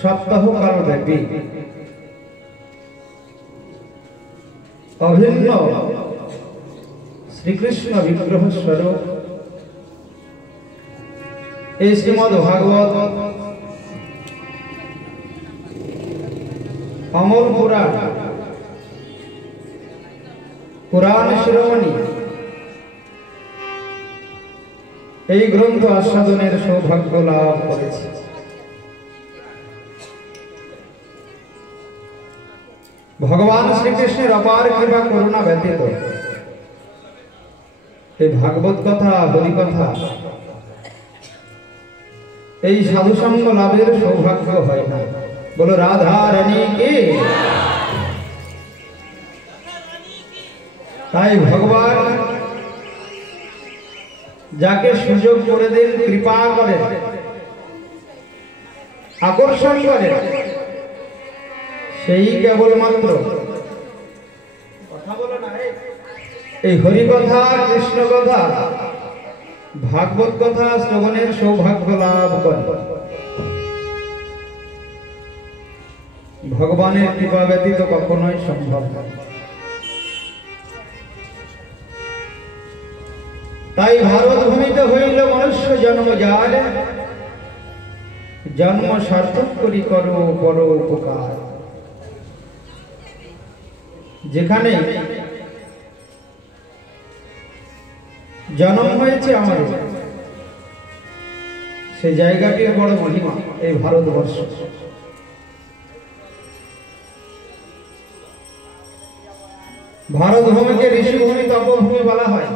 সপ্তাহকাল ব্যাপী অভিন্ন শ্রীকৃষ্ণ বিগ্রহ স্বরূপ এই শ্রীমদ্ ভাগবত অমর পুরাণ পুরাণ শিরোমণি এই গ্রন্থ আস্বাদনের সৌভাগ্য লাভ করেছে। ভগবান শ্রীকৃষ্ণের অপার কৃপা করুণা ব্যতীত এই ভাগবত কথা হরি কথা এই সাধু সঙ্গ লাভের সৌভাগ্য হয় না। বলো রাধা রানী কি। তাই ভগবান যাকে সুযোগ করে দেন, কৃপা করেন, আকর্ষণ করেন, সেই কেবলমাত্র কথা বলে না এই হরি কথা, কৃষ্ণ কথা, ভাগবত কথা শ্রবণের সৌভাগ্য লাভ করে। ভগবানের কৃপা ব্যতীত কখনোই সম্ভব নয়। তাই ভারত ভূমিতে হইল মনুষ্য জন্ম যার, জন্ম সার্থক করি করো বড় উপকার। যেখানে জন্ম হয়েছে আমাদের, সে জায়গাটির বড় মহিমা এই ভারতবর্ষ। ভারত ভূমিকে ঋষিভূমি তপভূমি বলা হয়।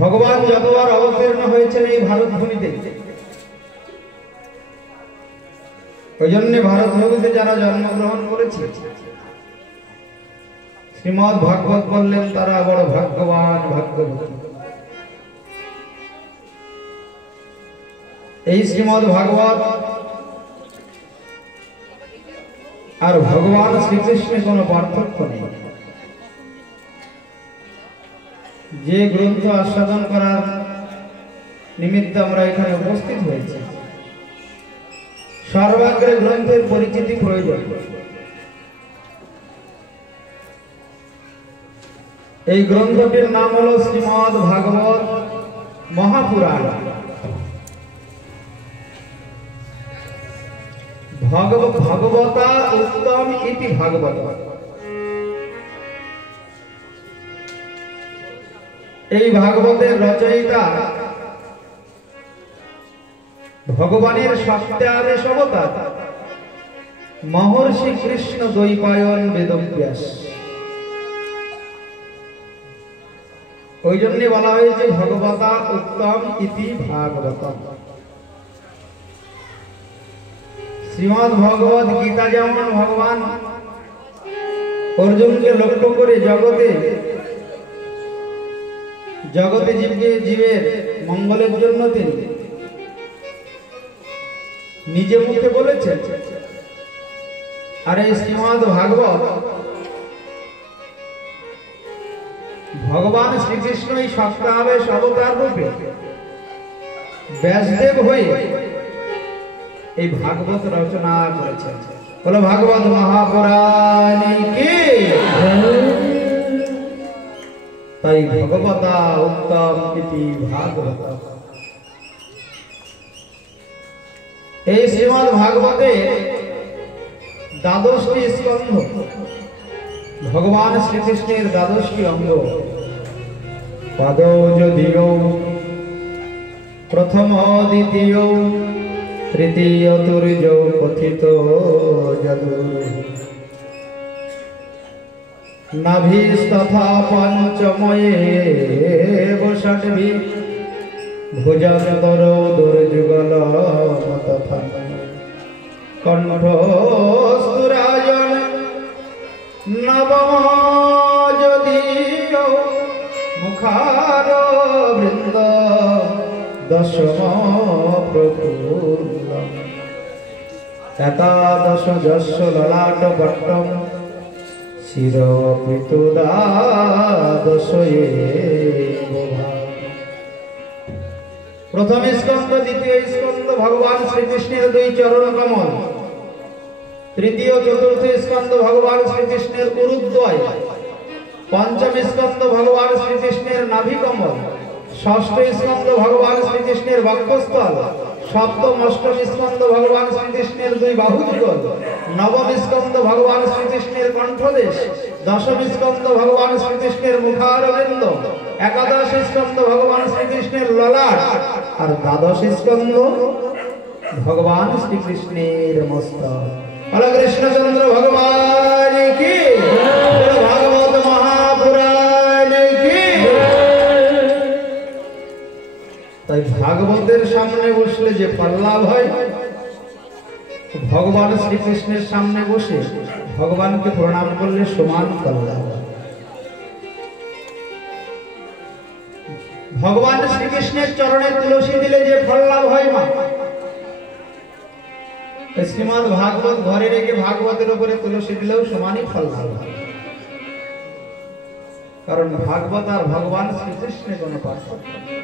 ভগবান যতবার অবতীর্ণ হয়েছেন এই ভারত ভূমিতে, ওই জন্য ভারত ভূমিতে যারা জন্মগ্রহণ করেছে শ্রীমদ্ ভাগবত বললেন তারা বড় ভাগ্যবান ভাগ্যবতী। এই শ্রীমদ্ ভাগবত আর ভগবান শ্রীকৃষ্ণের কোনো পার্থক্য নেই। যে গ্রন্থ আস্বাদন করার নিমিত্তে আমরা এখানে উপস্থিত হয়েছি, সর্বাগ্রে গ্রন্থের পরিচিতি প্রয়োজন। এই গ্রন্থটির নাম হল শ্রীমদ্ ভাগবত মহাপুরাণ। ভগবতা উত্তম ইতি ভাগবত। এই ভাগবতের রচয়িতা ভগবানের সপ্তাহেশ অবতার মহর্ষি কৃষ্ণ দ্বৈপায়ন বেদব্যাস। ওই জন্য বলা হয়েছে ভগবতা উত্তম ইতি ভাগবত। শ্রীমদ্ ভগবত গীতা যেমন ভগবান অর্জুনকে লক্ষ্য করে জগতে জীবের মঙ্গলের জন্য তিনি নিজে মুখে বলেছেন, আর এই শ্রীমদ্ ভাগবত ভগবান শ্রীকৃষ্ণ এই সপ্তাহেশ অবতার রূপে ব্যাসদেব হয়ে এই ভাগবত রচনা করেছেন। বলো ভাগবত মহাপুরাণী কি। তাই ভগবতা উত্তম ইতি ভাগবত। এই শ্রীমদ্ ভাগবতে দ্বাদশটি স্কন্ধ, ভগবান শ্রীকৃষ্ণের দ্বাদশটি অঙ্গ। পদ যদিও প্রথম দ্বিতীয় তৃতীয় তুর্য কথিত যদু নাভিস্তথা পঞ্চময়ে ষটভি ভুজন্তর দুর্যুগল তথা কণ্ঠস্তুরাজন নবম যদিও মুখার বৃন্দ দশম প্রফুল্ল একাদশ যস্য ললাট বট্টম শির পিতুদাদশয়ে प्रथम स्कंद द्वितीय स्कंद भगवान श्रीकृष्णेर दुई चरण कमल, तृतीय चतुर्थ स्कंद भगवान श्रीकृष्णेर उरुद्वय, पंचम स्कंद भगवान श्रीकृष्णेर नाभि कमल, षष्ठ स्कंद भगवान श्रीकृष्णेर वक्षस्थल, सप्तम अष्टम स्कंद भगवान श्रीकृष्णेर दुई बाहु जुगल, नवम स्कंद भगवान श्रीकृष्णेर कंठदेश, दशम स्कंद भगवान श्रीकृष्णेर मुखारविंद, एकादश स्कंद भगवान श्रीकृष्णेर ललाट और द्वादश स्कंद भगवान श्रीकृष्णेर मस्तक। बोलो कृष्णचंद्र भगवान की, भागवत महापुराण की। তাই ভাগবতের সামনে বসলে যে ফললাভ হয়, ভগবান শ্রীকৃষ্ণের সামনে বসে ভগবানকে প্রণাম করলে সমান ফললাভ। ভগবান শ্রীকৃষ্ণের চরণে তুলসী দিলে যে ফললাভ হয় মা, শ্রীমদ ভাগবত ঘরে রেখে ভাগবতের উপরে তুলসী দিলেও সমানই ফললাভ হয়। কারণ ভাগবত আর ভগবান শ্রীকৃষ্ণের কোনো পার্থক্য নেই।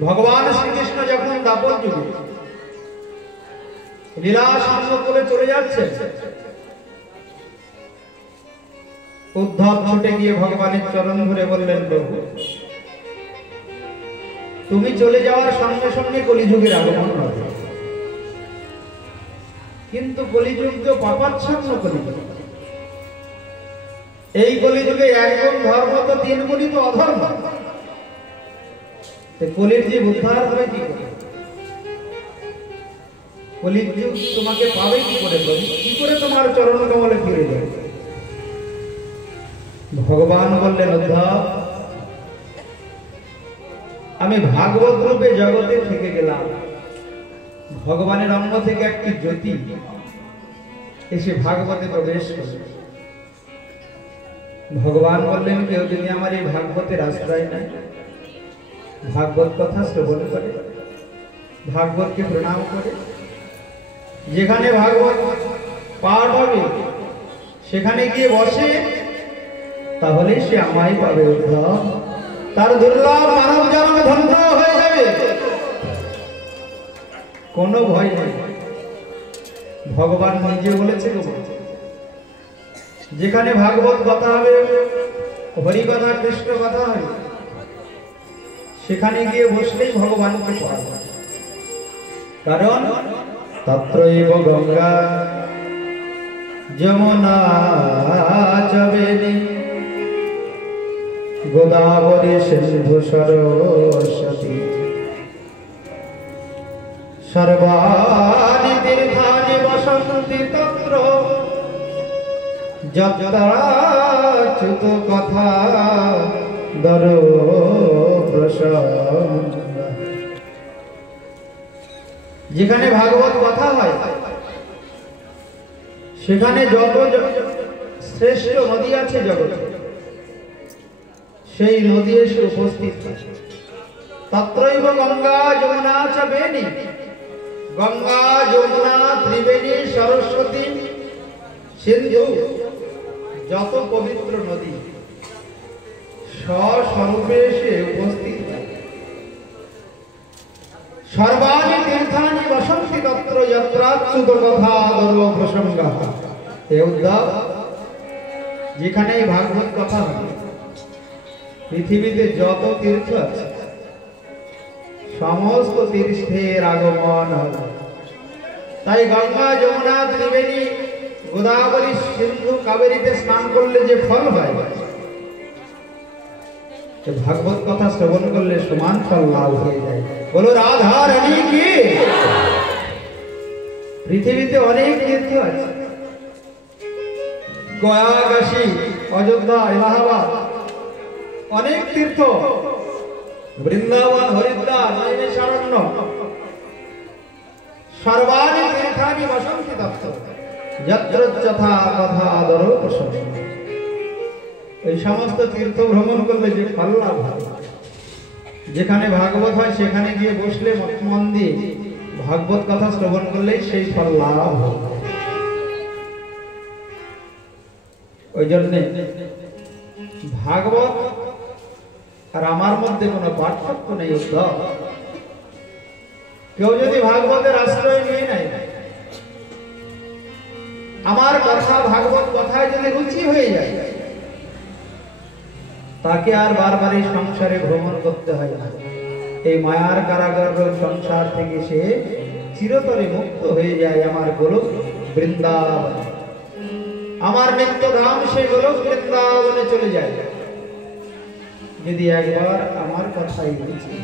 भगवान श्रीकृष्ण যখন দাপর যুগে লীলা সাঙ্গ করে চলে যাচ্ছে, উদ্ধব ছুটে গিয়ে ভগবানের চরণ ধরে বললেন, প্রভু তুমি চলে যাওয়ার সঙ্গে সঙ্গে কলিযুগের আগমন হবে, কিন্তু কলিযুগ তো পাপাচ্ছন্ন কলিযুগ। এই কলিযুগে একজন ধর্ম তো তিন গুণই তো অধর্ম। কলির যে উদ্ধার হবে কি করে? কলির যুগ তোমাকে পাবে কি করে? কি করে তোমার চরণ কমলে ফিরে যাবে? ভগবান বললেন, উদ্ধব আমি ভাগবত রূপে জগতে থেকে গেলাম, ভগবানের অঙ্গ থেকে একটি জ্যোতি এসে ভাগবতে প্রবেশ করল। ভগবান বললেন, কেউ যদি আমার এই ভাগবতের আশ্রয় নেয়, ভাগবত কথা শ্রবণ করে, ভাগবতকে প্রণাম করে, যেখানে ভাগবত পাঠ হবে সেখানে গিয়ে বসে, তাহলে সে আমায় পাবে। উদ্ধব তার দুর্লভ মানব জন্ম ধন্য হয়ে যাবে, কোনো ভয় নেই। ভগবান নিজে বলেছে, যেখানে ভাগবত কথা হবে, হরি কথা কৃষ্ণ কথা হবে, সেখানে গিয়ে বসলেই ভগবানকে পাওয়া যায়। কারণ তত্রৈব গঙ্গা যমুনা চবেনি গোদাবরী সিন্ধু সরস্বতী সর্বাণি তীর্থানি বসন্তি তত্র যত্রাচ্যুত কথা দরো প্রসন্ন। যেখানে ভাগবত কথা হয় সেখানে যত শ্রেষ্ঠ নদী আছে জগতে, সেই নদী এসে উপস্থিত থাকে। তত্রৈব গঙ্গা যমুনা চ বেনি, গঙ্গা যমুনা ত্রিবেণী সরস্বতী সিন্ধু, যত পবিত্র নদী স্বস্বরূপে এসে উপস্থিত থাকে। সর্বাণি তীর্থানি বসন্তি তত্র যত্রাচ্যুত কথা দর্ব প্রসঙ্গা। হে উদ্ধব, যেখানে ভাগবত কথা হয়, পৃথিবীতে যত তীর্থ আছে সমস্ত তীর্থের আগমন হবে। তাই গঙ্গা যমুনা ত্রিবেণী গোদাবরী সিন্ধু কাবেরীতে স্নান করলে যে ফল হয়, ভাগবত কথা শ্রবণ করলে সমান ফল লাভ হয়ে যায়। বলো রাধা রানী কি। পৃথিবীতে অনেক তীর্থ আছে, গয়া, কাশী, অযোধ্যা, এলাহাবাদ, অনেক তীর্থ, বৃন্দাবন, হরিদ্বার, নৈমিষারণ্য, সর্বাণি তীর্থানি বসন্তি তত্র যত্র যথা কথা দরো প্রসন্ন। এই সমস্ত তীর্থ ভ্রমণ করলে যে ফল লাভ হয়, যেখানে ভাগবত হয় সেখানে গিয়ে বসলে মন দিয়ে ভাগবত কথা শ্রবণ করলে সেই ফল লাভ হয়। ওই জন্য ভাগবত আর আমার মধ্যে কোনো পার্থক্য নেই। উদ্ধব, কেউ যদি ভাগবতের আশ্রয় নিয়ে নেয়, আমার কথা ভাগবত কথায় যদি রুচি হয়ে যায়, তাকে আর বারবার এই সংসারে ভ্রমণ করতে হয় না। এই মায়ার কারাগার সংসার থেকে সে চিরতরে মুক্ত হয়ে যায় আমার গোলক বৃন্দাবন, আমার নিত্যধাম সে গোলক বৃন্দাবনে চলে যায় যদি একবার আমার কথাই রুচি।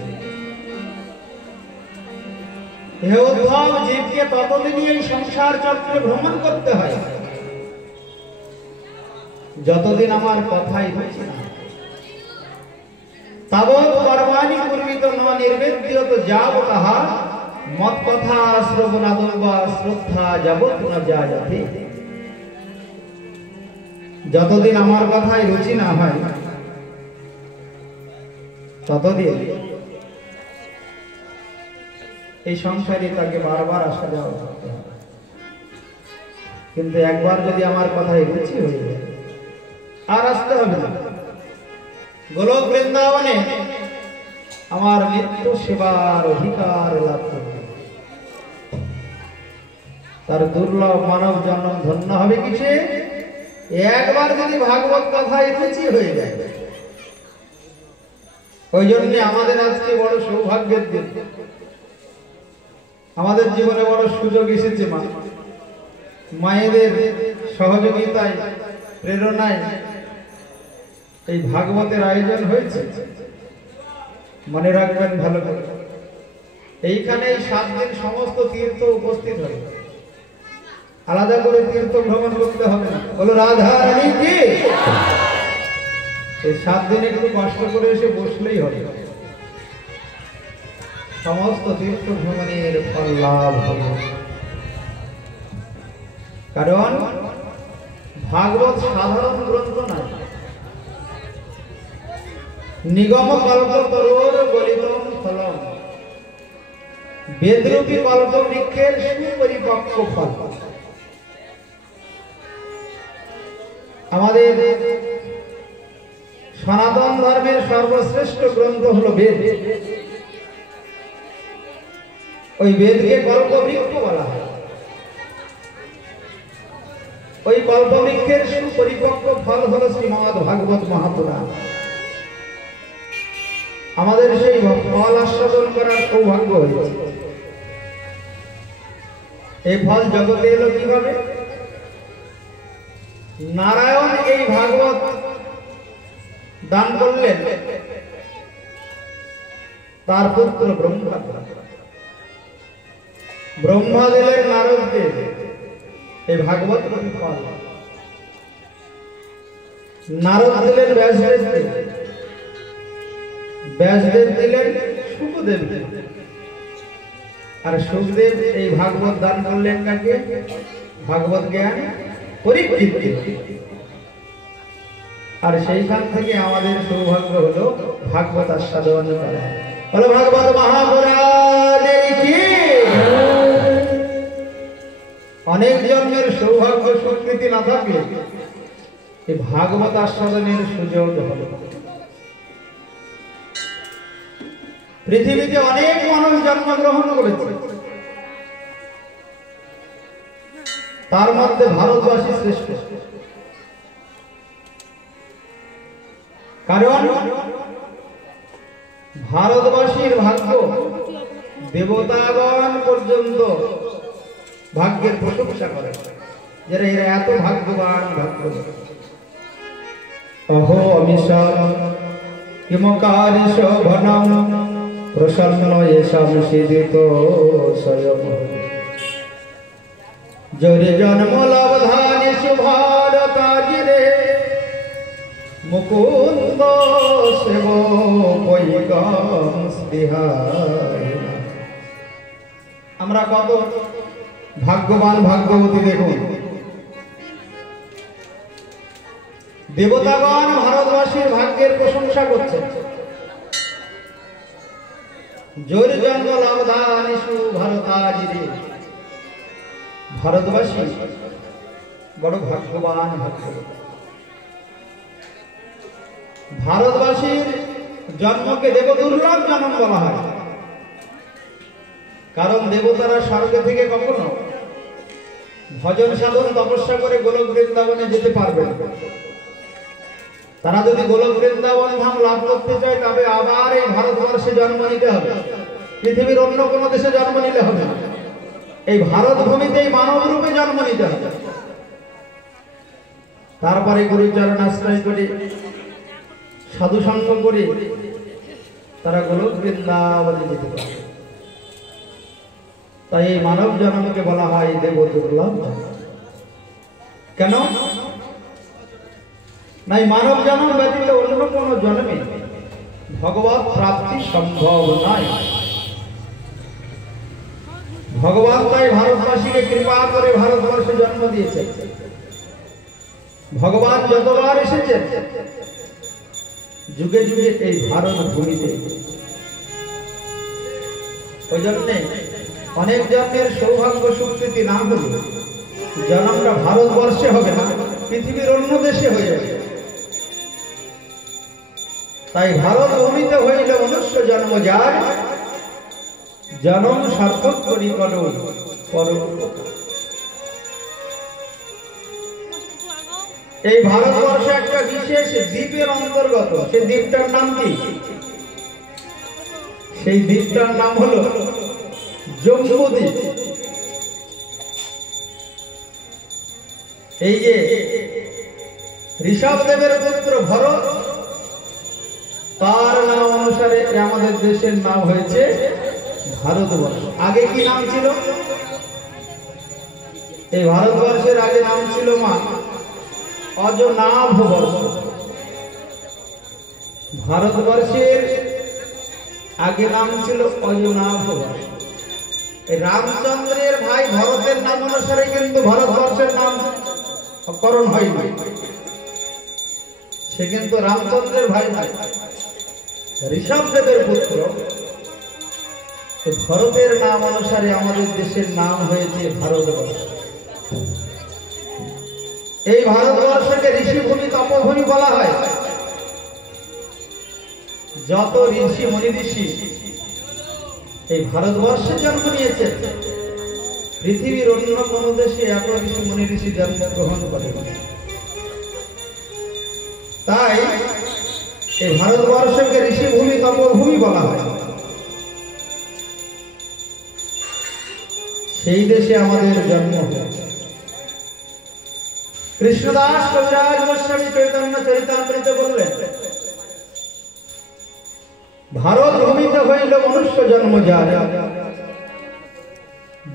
হে উদ্ধব, জীবকে ততদিনই এই সংসার চক্রে ভ্রমণ করতে হয় যতদিন আমার কথাই রুচি না। তাবৎ কর্মাণি কুর্বিত ন নির্বেদ্যত যাবতঃ মত কথা শ্রবণাদবা শ্রদ্ধা যাবৎ ন যায়তে। যতদিন আমার কথায় রুচি না হয় ততদিন এই সংসারে তাকে বারবার আসা যাওয়া করতে হবে। কিন্তু একবার যদি আমার কথায় রুচি হয়ে যায়, আর আসতে হবে না। গোলক বৃন্দাবনে আমার নিত্য সেবার অধিকার লাভ করবে, তার দুর্লভ মানব জন্ম ধন্য হবে কিসে? একবার যদি ভাগবত কথায় রুচি হয়ে যায়। ওই জন্য আমাদের আজকে বড় সৌভাগ্যের দিন, আমাদের জীবনে বড় সুযোগ এসেছে। মায়েদের সহযোগিতায় প্রেরণায় এই ভাগবতের আয়োজন হয়েছে। মনে রাখবেন ভালো করে, এইখানে এই 7 দিন সমস্ত তীর্থ উপস্থিত হবে, আলাদা করে তীর্থ ভ্রমণ করতে হবে না। বলো রাধা রানী কি? এই 7 দিন একটু কষ্ট করে এসে বসলেই হবে, সমস্ত তীর্থ ভ্রমণের ফল লাভ হবে। কারণ ভাগবত সাধারণ গ্রন্থ নয়, নিগম কল্পতরুর গলিতম ফলম, বেদরূপী কল্প বৃক্ষের সুপরিপক্ক ফল। আমাদের সনাতন ধর্মের সর্বশ্রেষ্ঠ গ্রন্থ হলো বেদ। ওই বেদকে কল্পবৃক্ষ বলা হয়। ওই কল্পবৃক্ষের সুপরিপক্ক ফল হলো শ্রীমদ্ ভাগবত মহাপুরাণ। আমাদের সেই ফল আস্বাদন করার সৌভাগ্য হয়েছে। এই ফল জগতে এলো কিভাবে? নারায়ণ এই ভাগবত দান করলেন তার পুত্র ব্রহ্মা। ব্রহ্মা দিলেন নারদকে এই ভাগবত ফল, নারদ দিলেন ব্যাসদেবকে, ব্যাসদেব দিলেন শুকদেবকে, আর শুকদেব এই ভাগবত দান করলেন কাকে? ভাগবত জ্ঞান পরীক্ষিতকে। আর সেইখান থেকে আমাদের সৌভাগ্য হলো ভাগবত আস্বাদন করা। বলো ভাগবত মহাপুরাণের কি? অনেক জন্মের সৌভাগ্য স্বীকৃতি না থাকে এই ভাগবত আস্বাদনের সুযোগ হলো। পৃথিবীতে অনেক মানুষ জন্মগ্রহণ করেছে, তার মধ্যে ভারতবাসী শ্রেষ্ঠ। কারণ ভারতবাসীর ভাগ্য দেবতাগণ পর্যন্ত ভাগ্যের প্রশংসা করে, যারা এরা এত ভাগ্যবান ভাগ্য। অহো অমিশাল কিমকারি শোভনম প্রসন্ন এষাম সিদিত স্বয়ং জরি জন্ম লবধানি সুভারতাজিরে মুকুন্দ সেব পৈগম স্পৃহায়। আমরা কত ভাগ্যবান ভাগ্যবতী দেখুন। দেবতাগণ ভারতবাসীর ভাগ্যের প্রশংসা করছেন। জোর জঙ্গল অবধানী সুভারতাজিরে, ভারতবাসী বড় ভাগ্যবান ভাগ্য। ভারতবাসীর জন্মকে দেবদুর্লভ জন্ম বলা হয়, কারণ দেবতারা স্বর্গ থেকে কখনো ভজন সাধন তপস্যা করে গোলক বৃন্দাবনে যেতে পারবে না। তারা যদি গোলক বৃন্দাবন ধাম লাভ করতে চায় তবে আবার এই ভারতবর্ষে জন্ম নিতে হবে, পৃথিবীর অন্য কোনো দেশে জন্ম নিলে হবে না, এই ভারত ভূমিতেই মানব রূপে জন্ম নিতে হবে। তারপরে গুরুচরণ আশ্রয় করে সাধু সঙ্গ করে তারা গোলক বৃন্দাবনে যেতে পারে। তাই এই মানব জন্মকে বলা হয় দেব দুর্লভ। কেন না, মানব জন্ম ব্যতীত অন্য কোন জন্মে ভগবত প্রাপ্তি সম্ভব নয়। ভগবান তাই ভারতবাসীকে কৃপা করে ভারতবর্ষে জন্ম দিয়েছে। ভগবান যতবার এসেছেন যুগে যুগে এই ভারত ভূমিতে, ওই জন্যে অনেক জন্মের সৌভাগ্য সুকৃতি না হলে জন্মটা ভারতবর্ষে হবে না, পৃথিবীর অন্য দেশে হয়ে যাবে। তাই ভারত ভূমিতে হইলে মনুষ্য জন্ম যার, জন্ম সার্থক করি করো করো। এই ভারতবর্ষ একটা বিশেষ দ্বীপের অন্তর্গত। সেই দ্বীপটার নাম কি? সেই দ্বীপটার নাম হলো জম্বুদ্বীপ। এই যে ঋষভদেবের পুত্র ভরত, তার নাম অনুসারে আমাদের দেশের নাম হয়েছে ভারতবর্ষ। আগে কি নাম ছিল? এই ভারতবর্ষের আগে নাম ছিল মা অজনাভ বর্ষ। ভারতবর্ষের আগে নাম ছিল অজনাভ বর্ষ। রামচন্দ্রের ভাই ভরতের নাম অনুসারে কিন্তু ভারতবর্ষের নামকরণ হয়নি। সে কিন্তু রামচন্দ্রের ভাই ভাই ঋষভদেবের পুত্র। ভরতের নাম অনুসারে আমাদের দেশের নাম হয়েছে ভারতবর্ষ। এই ভারতবর্ষকে ঋষিভূমি তপভূমি বলা হয়। যত ঋষি মুনি ঋষি এই ভারতবর্ষে জন্ম নিয়েছে, পৃথিবীর অন্য কোন দেশে এত ঋষি মুনি ঋষি জন্মগ্রহণ করে। তাই এই ভারতবর্ষকে ঋষিভূমি তপভূমি বলা হয়। সেই দেশে আমাদের জন্ম হয়েছে। কৃষ্ণদাস কবিরাজ গোস্বামী চৈতন্য চরিতামৃতে বললেন, ভারত ভূমিতে হইল মনুষ্য জন্ম যার,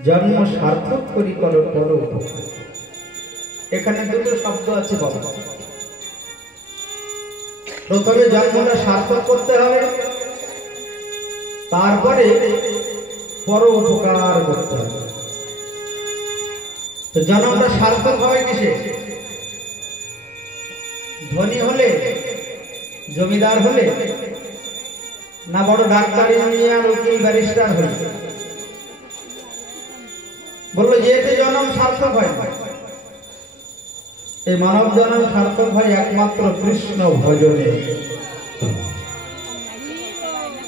জন্ম সার্থক করি করো করো। এখানে দুটো শব্দ আছে বাবা। প্রথমে জন্মটা সার্থক করতে হবে, তারপরে পর উপকার করতে হবে। তো জন্মটা সার্থক হবে কিসে? ধনী হলে, জমিদার হলে, না বড় ডাক্তার ইঞ্জিনিয়ার উকিল ব্যারিস্টার হলে? বললো যে এতে জন্ম সার্থক হয়। এই মানব জন্ম সার্থক হয় একমাত্র কৃষ্ণ ভজনে।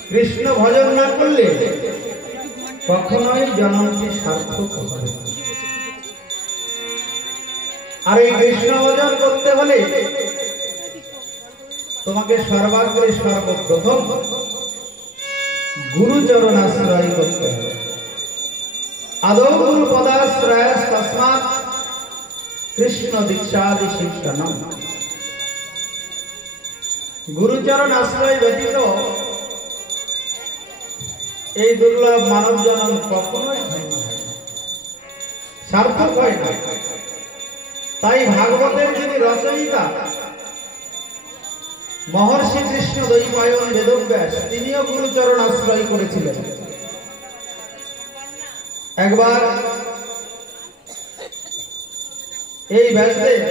কৃষ্ণ ভজন না করলে কখনোই জন্মটি সার্থক হবে। আর এই কৃষ্ণ ভজন করতে হলে তোমাকে সর্বাগ্রে সর্বপ্রথম গুরুচরণ আশ্রয় করতে হবে। আদৌ গুরু পদাশ্রয় তস্মাৎ কৃষ্ণ দীক্ষাদি শিক্ষণম। গুরুচরণ আশ্রয় ব্যতীত এই দুর্লভ মানব জন্ম কখনোই সার্থক হয় না। তাই ভাগবতের যিনি রচয়িতা মহর্ষি কৃষ্ণ দ্বৈপায়ন বেদব্যাস, তিনিও গুরুচরণ আশ্রয় করেছিলেন। একবার এই ব্যাসদেব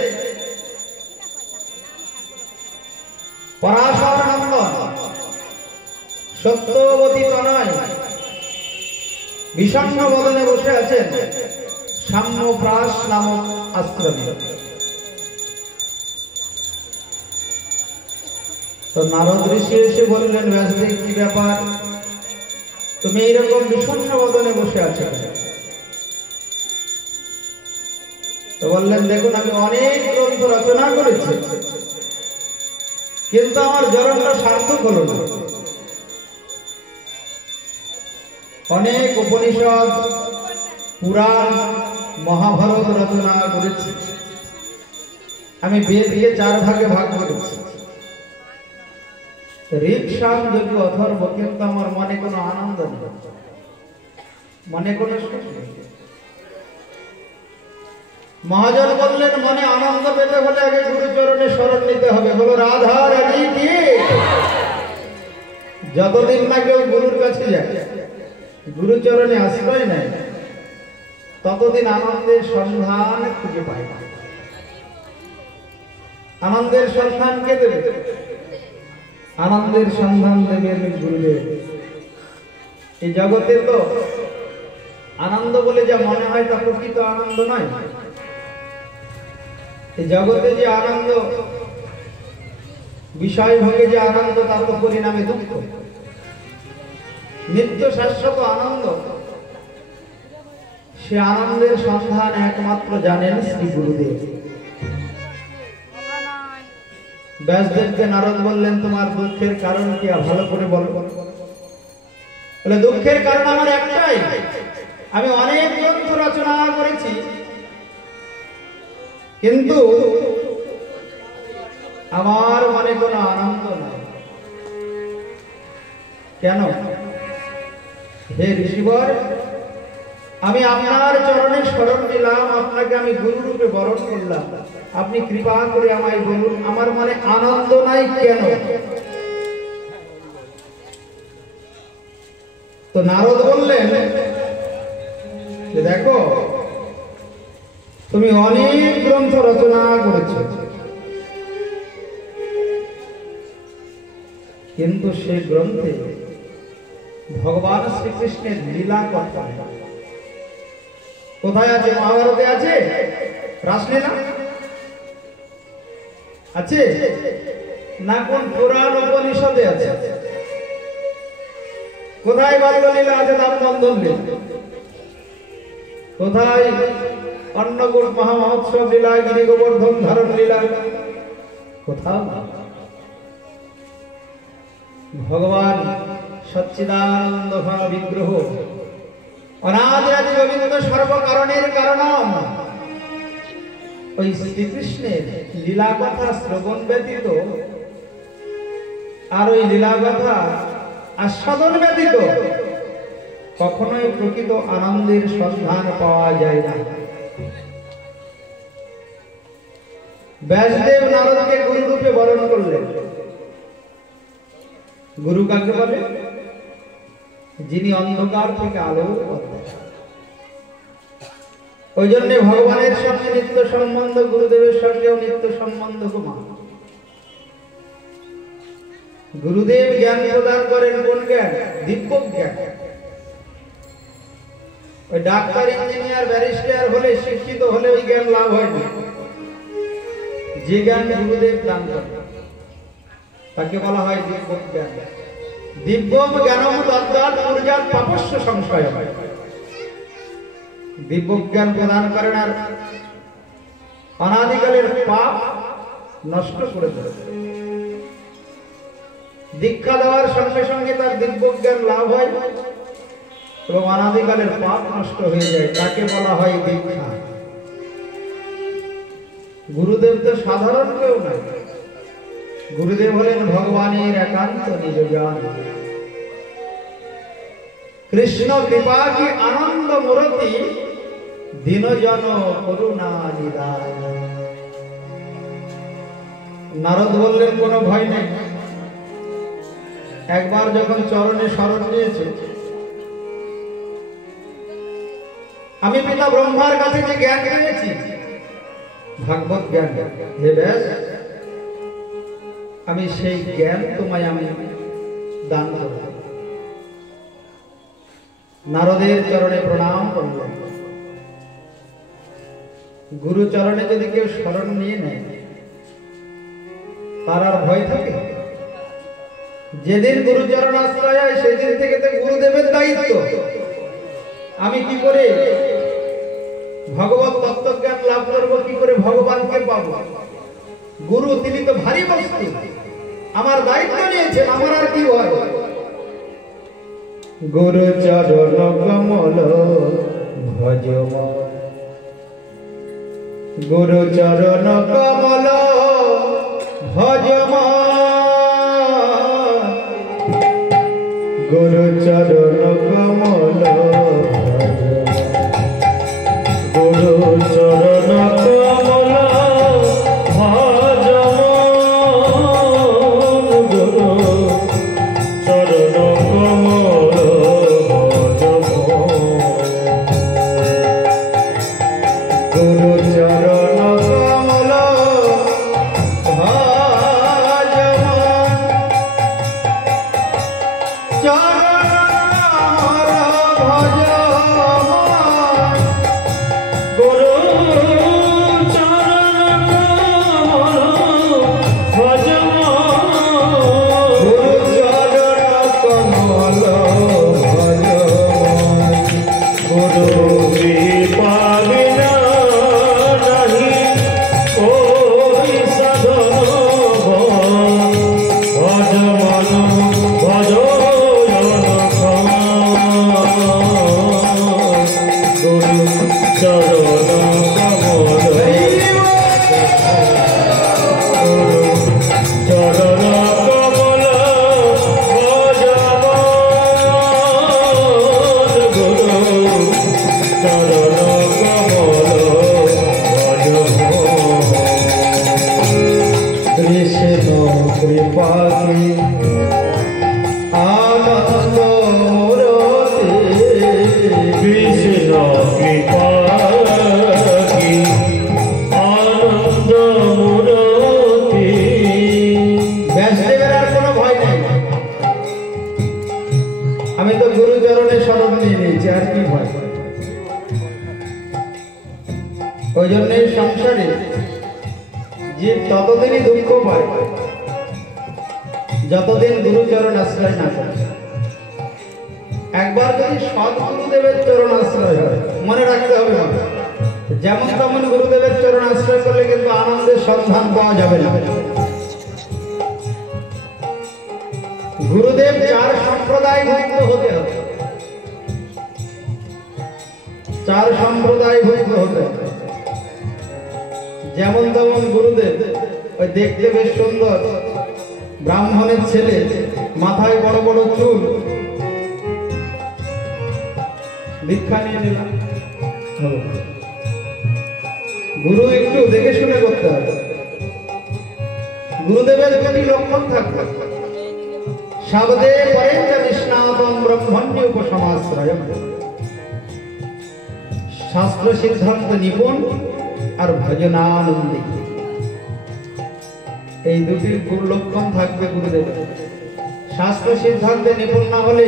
পরাশর নন্দন সত্যবতী তনয় বিষণ্ণ বদনে বসে আছেন সাম্যপ্রাস নামক আশ্রমে। তো তো নারদ ঋষি এসে বললেন, ব্যাসদেব কি ব্যাপার, তুমি এইরকম বিষণ্ণ বদনে বসে আছো? তো বললেন, দেখুন আমি অনেক গ্রন্থ রচনা করেছি, কিন্তু আমার জন্মটা সার্থক হলো না। অনেক উপনিষদ, পুরাণ, মহাভারত রচনা করেছি, আমি বেদকে 4 ভাগে ভাগ করেছি, ঋক, সাম, যজু, অথর্ব, কিন্তু আমার মনে কোনো আনন্দ নেই, মনে কোনো সুখ নেই। মহাজন বললেন, মনে আনন্দ পেতে হলে আগে গুরুচরণে শরণ নিতে হবে। বলো রাধা রানী কি? যতদিন না কেউ গুরুর কাছে যায়, গুরুচরণে আশ্রয় নেয়, ততদিন আনন্দের সন্ধান খুঁজে পায় না। আনন্দের সন্ধান কে দেবে? আনন্দের সন্ধান দেবেন গুরুদেব। এই জগতে তো আনন্দ বলে যা মনে হয় তা প্রকৃত আনন্দ নয়। এই জগতে যে আনন্দ, বিষয় ভোগে যে আনন্দ, তা তো পরিণামে দুঃখ। নিত্য শাশ্বত আনন্দ, সে আনন্দের সন্ধান একমাত্র জানেন শ্রী গুরুদেব। ব্যাসদেবকে নারদ বললেন, তোমার দুঃখের কারণ কি, ভালো করে বলো। বলে, দুঃখের কারণ আমার একটাই, আমি অনেক গ্রন্থ রচনা করেছি, কিন্তু আমার মনে কোনো আনন্দ নাই। কেন? হে ঋষিবর, আমি আপনার চরণে শরণ নিলাম, আপনাকে আমি গুরু রূপে বরণ করলাম, আপনি কৃপা করে আমায় বলুন আমার মনে আনন্দ নাই কেন? তো নারদ বললেন যে, দেখো তুমি অনেক গ্রন্থ রচনা করেছ, কিন্তু সে গ্রন্থে ভগবান শ্রীকৃষ্ণের লীলা কথা কোথায় আছে? মহাভারতে আছে? রাসলীলা আছে না? কোন পুরাণ উপনিষদে আছে? কোথায় বাল্যলীলা আছে? দামোদর লীলা কোথায়? অন্নকূট মহামহোৎসব লীলা, গিরি গোবর্ধন ধারণ লীলা কোথাও? ভগবান সচ্চিদানন্দ বিগ্রহ, অনাদি গোবিন্দ সর্বকারণের কারণম, ওই শ্রীকৃষ্ণের লীলা কথা শ্রবণ ব্যতীত আর ওই লীলা কথা আস্বাদন ব্যতীত কখনোই প্রকৃত আনন্দের সন্ধান পাওয়া যায় না। ব্যাসদেব নারদকে গুরু রূপে বরণ করলেন। গুরু কাকে বলে? যিনি অন্ধকার থেকে আলোর পথ দেখান। ওই জন্য ভগবানের সঙ্গে নিত্য সম্বন্ধ, গুরুদেবের সঙ্গেও নিত্য সম্বন্ধ কুমার। গুরুদেব জ্ঞান প্রদান করেন কোন জ্ঞান? দিব্য জ্ঞান। ওই ডাক্তার, ইঞ্জিনিয়ার, ব্যারিস্টার হলে, শিক্ষিত হলে ওই জ্ঞান লাভ হয় না। যে জ্ঞান গুরুদেব দান করেন তাকে বলা হয় দিব্য জ্ঞান। দিব্যম জ্ঞানম তদ্দাত পূর্জাত পাপস্য সংশয়ম। দিব্য জ্ঞান প্রদান করেন আর অনাদিকালের পাপ নষ্ট করে দেন। দীক্ষা দেওয়ার সঙ্গে সঙ্গে তার দিব্য জ্ঞান লাভ হয় এবং অনাদিকালের পাপ নষ্ট হয়ে যায়, তাকে বলা হয় দীক্ষা। গুরুদেব তো সাধারণ কেউ নয়, গুরুদেব হলেন ভগবানের একান্ত নিজ জ্ঞান। কৃষ্ণ কৃপা কি আনন্দ মূরতি, দীনজন করুণা নিদান। নারদ বললেন, কোনো ভয় নেই, একবার যখন চরণে শরণ নিয়েছে, আমি পিতা ব্রহ্মার কাছে যে জ্ঞান পেয়েছি, ভাগবত জ্ঞান, হে ব্যাস, আমি সেই জ্ঞান তোমায় আমি দান করব। নারদের চরণে প্রণাম করলেন। গুরু চরণে যদি কেউ শরণ নিয়ে নেয়, তার আর ভয় থাকে? যেদিন গুরুচরণ আশ্রয় হয় সেদিন থেকে তো গুরুদেবের দায়িত্ব আমি কি করে ভগবত তত্ত্বজ্ঞান লাভ করব, কি করে ভগবানকে পাবো। গুরু তিনি তো ভারী বস্তু, আমার দায়িত্ব নিয়েছেন, আমার আর কি হয়। গুরু চরণ কমল ভজম, গুরু চরণ কমল ভজম, গুরু চরণ কমল গুরু চরণ কমল ভজম, গুরু চরণ কমল ভজম, গুরু চরণ কমল ভজম, চরণ কমল ভজম, গুরু চরণ কমল ভজম, গুরু চরণ কমল ভজম, গুরু কৃপা বিনা নাহি কোই সাধন, ভজ মন ভজ গুরু চরণ কমল, গুরু চরণ কমল ভজম, গুরু চরণ কমল ভজম, কৃষ্ণ কৃপাকে আনন্দ মূরতি, কৃষ্ণ কৃপাকে আনন্দ মূরতি। ব্যাসদেবের আর কোনো ভয় নেই, আমি তো গুরু চরণে শরণ নিয়ে নিয়েছি, আর কি ভয়। ওই জন্য সংসারে যে ততদিনই দুঃখ পায় যতদিন গুরুচরণ আশ্রয় না করে। একবার যদি সৎ গুরুদেবের চরণ আশ্রয় হয়, মনে রাখতে হবে যেমন তেমন গুরুদেবের চরণ আশ্রয় করলে কিন্তু আনন্দের সন্ধান পাওয়া যাবে না। গুরুদেব চার সম্প্রদায় ভুক্ত হতে হবে, চার সম্প্রদায় ভুক্ত হতে হবে। যেমন তেমন গুরুদেব ওই দেখতে বেশ সুন্দর ব্রাহ্মণের ছেলে, মাথায় বড় বড় চুল, দীক্ষা নিয়ে নিলাম। গুরু একটু দেখে শুনে করতে হবে। গুরুদেবের দুটি লক্ষণ থাকবে, শব্দে পরেঞ্চ নিষ্ণাতম ব্রহ্মণ্য উপসমাশ্রয়ম, শাস্ত্র সিদ্ধান্ত নিপুণ আর ভজনানন্দী। এই দুটি গুরু লক্ষণ থাকবে গুরুদেবের। শাস্ত্র সিদ্ধান্তে নিপুণ না হলে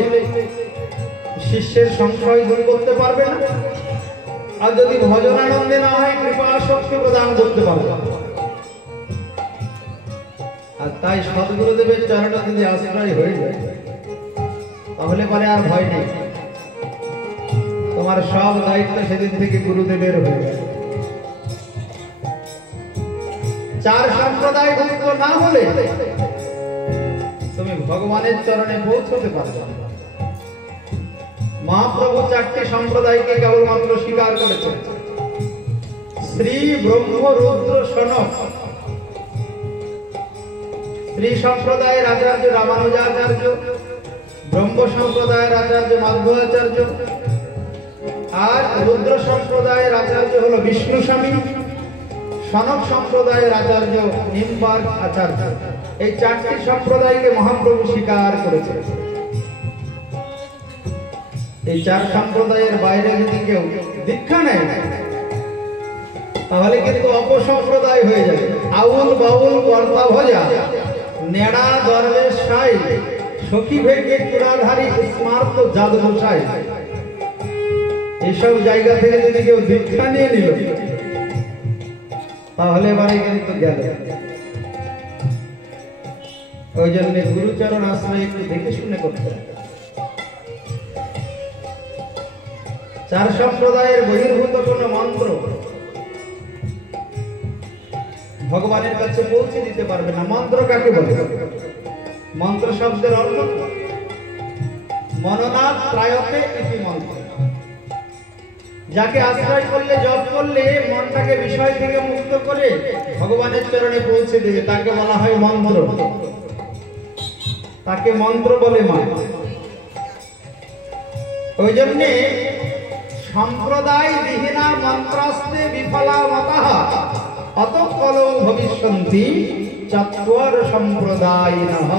শিষ্যের সংশয় দূর করতে পারবে না, আর যদি ভজনানন্দে না হয় কৃপা শক্তি প্রদান করতে পারবে না। আর তাই সদ্গুরুদেবের চরণে যদি আশ্রয় হয়ে যায় তাহলে পরে আর ভয় নেই, তোমার সব দায়িত্ব সেদিন থেকে গুরুদেবের হয়ে যাবে। চার সম্প্রদায় ভুক্ত না হলে তুমি ভগবানের চরণে পৌঁছতে পারবে না। মহাপ্রভু চারটি সম্প্রদায়কে কেবলমাত্র স্বীকার করেছেন, শ্রী ব্রহ্ম রুদ্র সনক। শ্রী সম্প্রদায়ের আচার্য রামানুজাচার্য, ব্রহ্ম সম্প্রদায়ের আচার্য মাধ্বাচার্য, আর রুদ্র সম্প্রদায়ের আচার্য হলো বিষ্ণু স্বামী, সনক সম্প্রদায়ের আচার্য নিম্বার্ক আচার্য। এই চারটি সম্প্রদায়কে মহাপ্রভু স্বীকার করেছেন। এই চার সম্প্রদায়ের বাইরে যদি কেউ দীক্ষা নেয় তাহলে কিন্তু অপসম্প্রদায় হয়ে যাবে। আউল বাউল কর্তা ভজা, নেড়া দরবেশ সাই, সখী ভেগে চূড়াধারী স্মার্ত জাত মশাই, এইসব জায়গা থেকে যদি কেউ দীক্ষা নিয়ে নিল তাহলে বাড়ি কিন্তু গেল। ওই জন্য গুরুচরণ আশ্রয় একটু দেখে শুনে করতে হবে। চার সম্প্রদায়ের বহির্ভূত কোন মন্ত্র ভগবানের কাছে পৌঁছে দিতে পারবে না। মন্ত্র কাকে বলে? মন্ত্র শব্দের অর্থ মননাথ ত্রায়তে ইতি মন্ত্র। যাকে আশ্রয় করলে, জপ করলে মনটাকে বিষয় থেকে মুক্ত করে ভগবানের চরণে পৌঁছে দেবে, তাকে বলা হয় মন্ত্র। তাকে মন্ত্র বলে মা। ওই জন্যে সম্প্রদায় বিহীনা মন্ত্রাস্তে বিফলা মতঃ অতঃকলৌ ভবিষ্যন্তি চত্বর সম্প্রদায়িনঃ।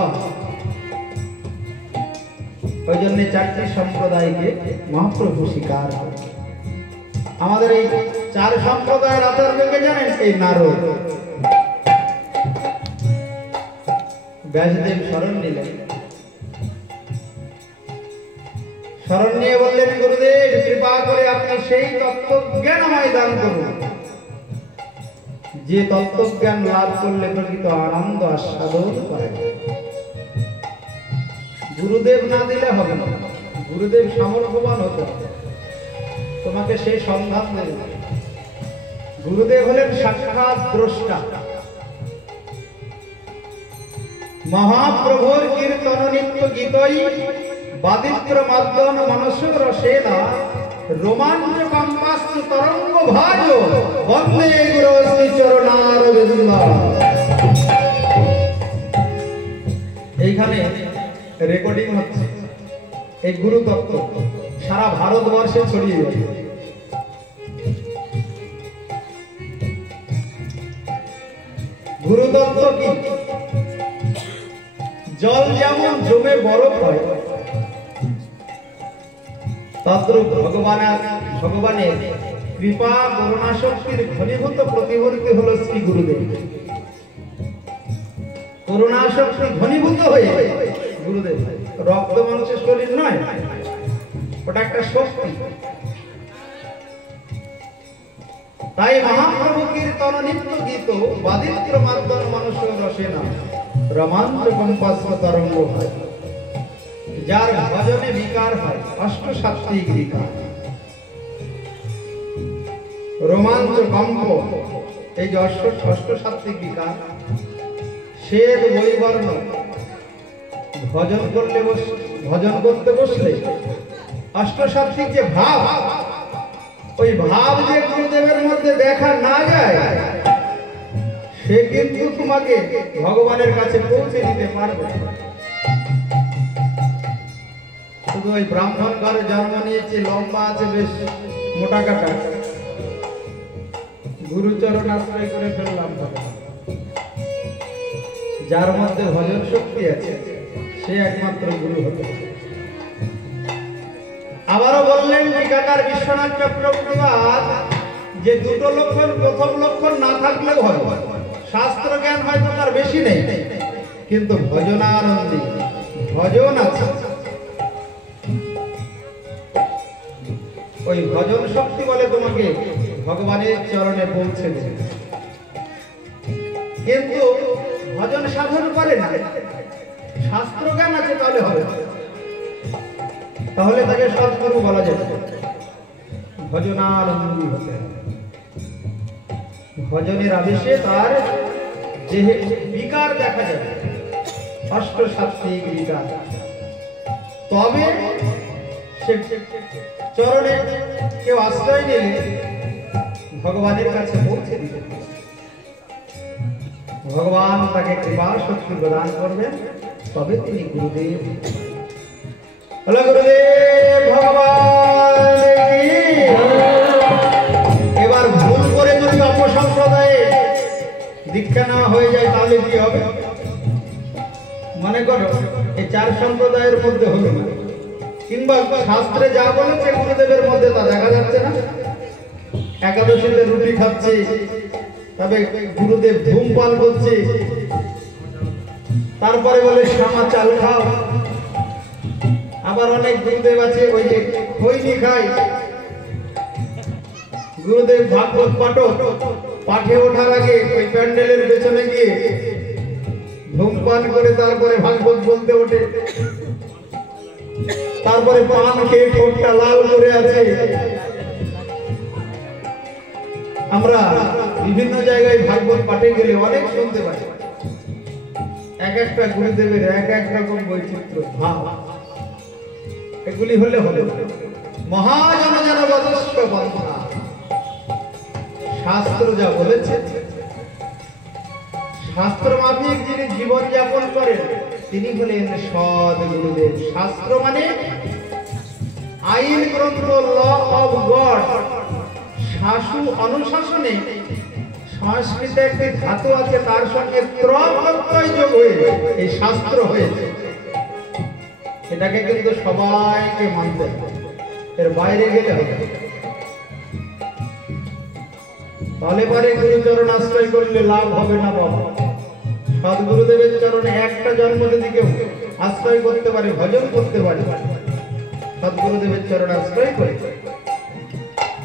ওই জন্য চারটি সম্প্রদায়কে মহাপ্রভু স্বীকার করে। আমাদের এই চার সম্প্রদায়ের আচার্যকে জানেন? এই নারদ। ব্যাসদেব শরণ নিলেন, শরণ নিয়ে বললেন, গুরুদেব কৃপা করে আপনি সেই তত্ত্বজ্ঞান আমায় দান করুন, যে তত্ত্বজ্ঞান লাভ করলে প্রকৃত আনন্দ আস্বাদন করে। গুরুদেব না দিলে হবে না, গুরুদেব সামর্থ্যবান হতে হবে, তোমাকে সেই সন্ধান দেবে। গুরুদেব হলেন সাক্ষাৎ দ্রষ্টা। মহাপ্রভুর কীর্তন নিত্য গীতই বাদিত্র মাধ্যম মনসুর রসেনা রোমাঞ্চ কম্পাস্তু তরঙ্গ ভাজ বন্দে গুরু শ্রী চরণার বিন্দু। এইখানে রেকর্ডিং হচ্ছে এই গুরু তত্ত্ব, সারা ভারতবর্ষে ছড়িয়ে যাবে। গুরু তত্ত্ব কি? জল যেমন জমে বরফ হয়, তদ্রূপ ভগবানের কৃপা করুণা শক্তির ঘনীভূত প্রতিমূর্তি হলো শ্রী গুরুদেব। করুণা শক্তি ঘনীভূত হয়ে গুরুদেব, রক্ত মাংসের শরীর নয়, ওটা একটা শক্তি। তাই মহাপ্রভু কীর্তন নিত্য গীত বাদিত্র মাধ্যম মনুষ্য রসেনা রোমাঞ্চ কম্পাস্ত তরঙ্গ হয়। যার ভজনে বিকার হয় অষ্ট সাত্ত্বিক বিকার, রোমাঞ্চ কম্প, এই যে অষ্ট সাত্ত্বিক বিকার, শ্বেত বৈবর্ণ, ভজন করতে বসলে অষ্ট সাত্ত্বিক যে ভাব, ওই ভাব যে গুরুদেবের মধ্যে দেখা না যায়, সে কিন্তু তোমাকে ভগবানের কাছে পৌঁছে দিতে পারবে। শুধু ওই ব্রাহ্মণ ঘরে জন্ম নিয়েছে, লম্বা আছে, বেশ মোটা কাটা, গুরুচরণ আশ্রয় করে ফেললাম। যার মধ্যে ভজন শক্তি আছে সে একমাত্র গুরু হতে। আবারও বললেন টিকাকার বিশ্বনাথ চক্রবর্তীবাদ যে দুটো লক্ষণ, প্রথম লক্ষণ না থাকলেও হয়, শাস্ত্র জ্ঞান হয়তো তার বেশি নেই, কিন্তু ভজনানন্দী, ভজন আছে। ওই ভজন শক্তি বলে তোমাকে ভগবানের চরণে পৌঁছে দেবে। কিন্তু ভজন সাধন করে না, শাস্ত্র জ্ঞান আছে তাহলে হবে, তাহলে তাকে সৎগুরু বলা যাবে। ভজনানন্দী হতে হবে। ভজনের আদেশে তার যে বিকার দেখা যাবে, অষ্ট সাত্ত্বিক বিকার, তবে সে চরণে কেউ আশ্রয় নিলে ভগবানের কাছে পৌঁছে দিতে পারে। ভগবান তাকে কৃপা শক্তি প্রদান করবেন, তবে তিনি গুরুদেব। গুরুদেব ভগবান। এবার ভুল করে যদি অপসম্প্রদায়ে দীক্ষা না হয়ে যায় তাহলে কি হবে? মনে করো এই চার সম্প্রদায়ের মধ্যে হলো না, কিংবা শাস্ত্রে যা বলেছে গুরুদেবের মধ্যে তা দেখা যাচ্ছে না। একাদশীতে রুটি খাচ্ছে, তবে গুরুদেব ধূমপান করছে, তারপরে বলে শ্যামা চাল খাও। আবার অনেক গুরুদেব আছে ওই যে খৈনি খায়। গুরুদেব ভাগবত পাঠক, পাঠে ওঠার আগে ওই প্যান্ডেলের পেছনে গিয়ে ধূমপান করে তারপরে ভাগবত বলতে ওঠে, তারপরে পান খেয়ে ঠোঁটটা লাল করে আছে। আমরা বিভিন্ন জায়গায় ভাগবত পাঠে গেলে অনেক শুনতে পাই, এক একটা গুরুদেবের এক এক রকম বৈচিত্র্য ভাব। এগুলি হলে হবে মহাজন যেন বদস্য বন্ধা। শাস্ত্র যা বলেছে, শাস্ত্র মাফিক যিনি জীবন যাপন করেন তিনি হলেন সৎ গুরুদেব। শাস্ত্র মানে আইন গ্রন্থ, ল অফ গড। শাসু অনুশাসনে সংস্কৃতে একটি ধাতু আছে, তার সঙ্গে ত্রয় যোগ হয়ে এই শাস্ত্র হয়েছে। এটাকে কিন্তু সবাইকে মানতে হবে, এর বাইরে গেলে হবে। তাহলে পরে গুরুচরণ আশ্রয় করলে লাভ হবে না বাবা। সদ্গুরুদেবের চরণে একটা জন্ম যদি কেউ আশ্রয় করতে পারে, ভজন করতে পারে, সদ্গুরুদেবের চরণ আশ্রয় করে,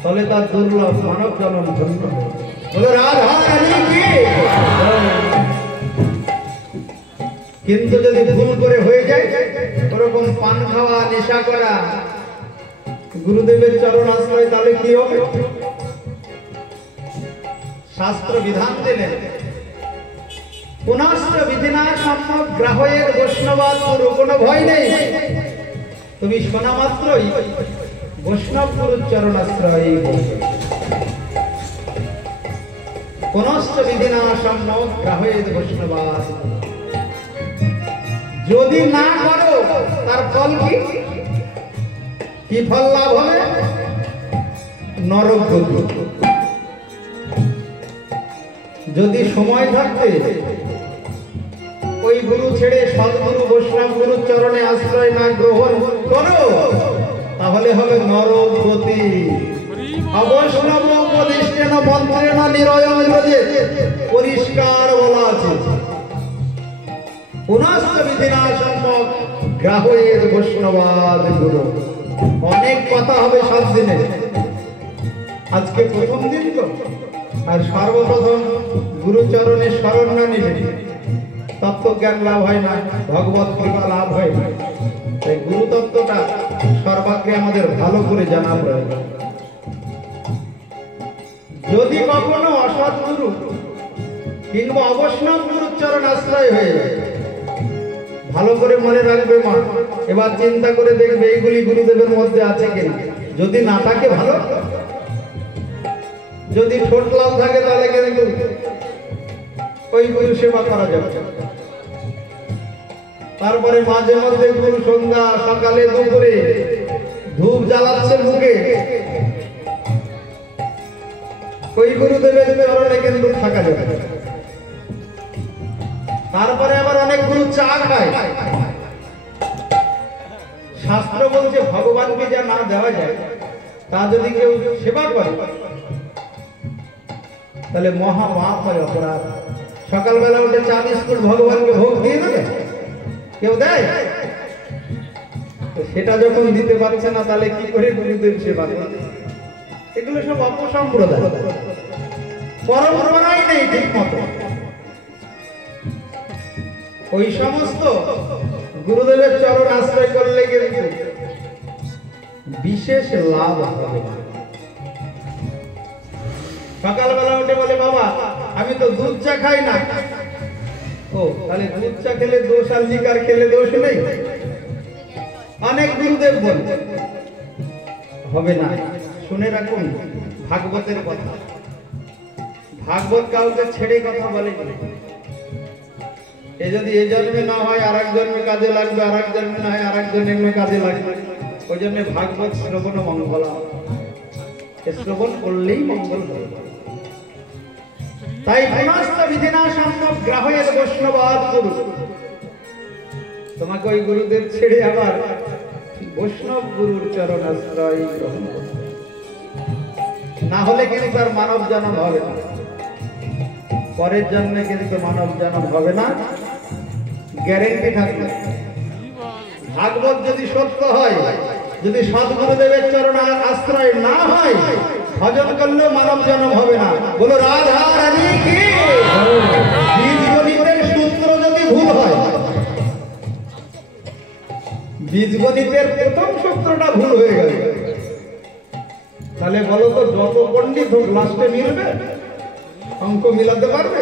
তাহলে তার দুর্লভ মানব জন্ম ধন্য। বলো রাধা রানী কি। কিন্তু যদি ভুল করে হয়ে যায়, ওরকম পান খাওয়া, নেশা করা, গুরুদেবের চরণ আশ্রয়, তাহলে কি হবে? শাস্ত্র বিধান দিলেন, পুনশ্চ বিধিনা সম্যক গ্রাহ্যের বৈষ্ণবাদ গুরু, কোনো ভয় নেই। তুমি শোনা মাত্রই বৈষ্ণব গুরুর চরণ আশ্রয়। পুনশ্চ বিধিনা সম্যক গ্রাহ্যের বৈষ্ণবাদ। যদি না করো তার ফল কি? কি ফল লাভ হবে? নরক গতি। যদি সময় থাকতে ওই গুরু ছেড়ে সদ্গুরু বৈষ্ণব গুরুর চরণে আশ্রয় না গ্রহণ করো, তাহলে হবে নরক গতি। অবৈষ্ণব উপদিষ্টেন মন্ত্রেণ নিরয়ং ব্রজে, পরিষ্কার বলা আছে। পুনশ্চ বিধিনা সম্যক গ্রাহ্যের বৈষ্ণবাদ গুরু। অনেক কথা হবে 7 দিনে, আজকে প্রথম দিন তো। আর সর্বপ্রথম গুরুচরণের শরণ না নিলে তত্ত্বজ্ঞান লাভ হয় না, ভগবত কৃপা লাভ হয় না। তাই গুরু তত্ত্বটা সর্বাগ্রে আমাদের ভালো করে জানা প্রয়োজন। যদি কখনো অসৎ গুরু কিংবা অবৈষ্ণব গুরুর চরণ আশ্রয় হয়ে যায়, ভালো করে মনে রাখবে মা। এবার চিন্তা করে দেখবে এইগুলি গুরুদেবের মধ্যে আছে কিনা। যদি না থাকে ভালো, যদি ঠোঁট লাল থাকে তাহলে কিন্তু ওই গুরু সেবা করা যাবে। তারপরে মাঝে মধ্যে গুরু সন্ধ্যা সকালে দুপুরে ধূপ জ্বালাচ্ছে মুখে, ওই গুরুদেবের চরণে কিন্তু থাকা যাবে। তারপরে আবার অনেক গুরু চা খায়। শাস্ত্র বলছে ভগবানকে যা না দেওয়া যায় তা যদি কেউ সেবা করে তাহলে মহা পাপ হয়, অপরাধ। সকালবেলা উঠে চা বিস্কুট ভগবানকে ভোগ দিয়ে দেবে, কেউ দেয়? সেটা যখন দিতে পারছে না তাহলে কি করে গুরুদেব সেবা করবে? এগুলো সব অপসম্প্রদায়, পরম্পরাই নেই ঠিক মতো। ওই সমস্ত গুরুদেবের চরণ আশ্রয় করলে কিন্তু বিশেষ লাভ হবে। সকালবেলা উঠে বলে বাবা আমি তো দুধ চা খাই না। ও তাহলে দুধ চা খেলে দোষ আর লিকার খেলে দোষ নেই? অনেক গুরুদেব বলে হবে না। শুনে রাখুন ভাগবতের কথা। ভাগবত কাউকে ছেড়ে কথা বলে। এ যদি এ জন্মে না হয় আর এক জন্মে কাজে লাগবে, আর এক জন্মে না হয় আর এক জন্মে কাজে লাগবে। ওই জন্য ভাগবত শ্রবণ মঙ্গল, শ্রবণ করলেই মঙ্গল হবে। তাই পুনশ্চ বিধিনা সম্যক গ্রাহ্যের বৈষ্ণবাদ গুরু। তোমাকে ওই গুরুদেব ছেড়ে আবার বৈষ্ণব গুরুর চরণ আশ্রয় গ্রহণ করতে, না হলে কিন্তু তার মানব জন্ম হবে না। পরের জন্মে কিন্তু মানব জন্ম হবে না, গ্যারেন্টি থাকবে। ভাগবত যদি সত্য হয়, যদি সদ্গুরুদেবের চরণ আশ্রয় না হয়, ভজন করলেও মানব জন্ম হবে না। বলো রাধা রানী কি। বীজগণিতের সূত্র যদি ভুল হয়। বীজগণিতের প্রথম সূত্রটা ভুল হয়ে গেল, তাহলে বলো তো যত পণ্ডিত হোক লাস্টে মিলবে? অঙ্ক মিলাতে পারবে?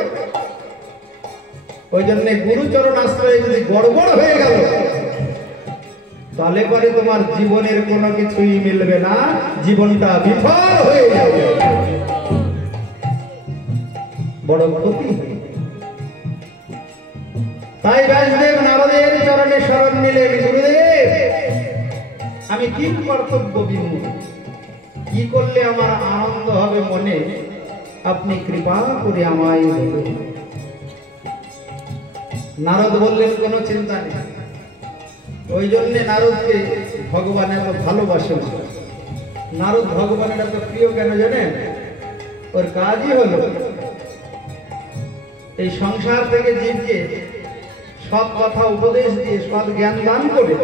ওই জন্য গুরুচরণ আশ্রয়ে যদি গড়বড় হয়ে গেল তাহলে পরে তোমার জীবনের কোনো কিছুই মিলবে না, জীবনটা বিফল হয়ে যাবে, বড় ক্ষতি। তাই ব্যাসদেব নারদের চরণে শরণ নিলেন, গুরুদেব আমি কি কর্তব্য বিমূঢ়, কি করলে আমার আনন্দ হবে মনে, আপনি কৃপা করে আমায় বলুন। নারদ বললেন কোনো চিন্তা নেই। ওই জন্যে নারদকে ভগবান এত ভালোবাসেন। নারদ ভগবানের এত প্রিয় কেন জানেন? ওর কাজই হলো এই সংসার থেকে জীবকে সৎ কথা উপদেশ দিয়ে সৎ জ্ঞান দান করে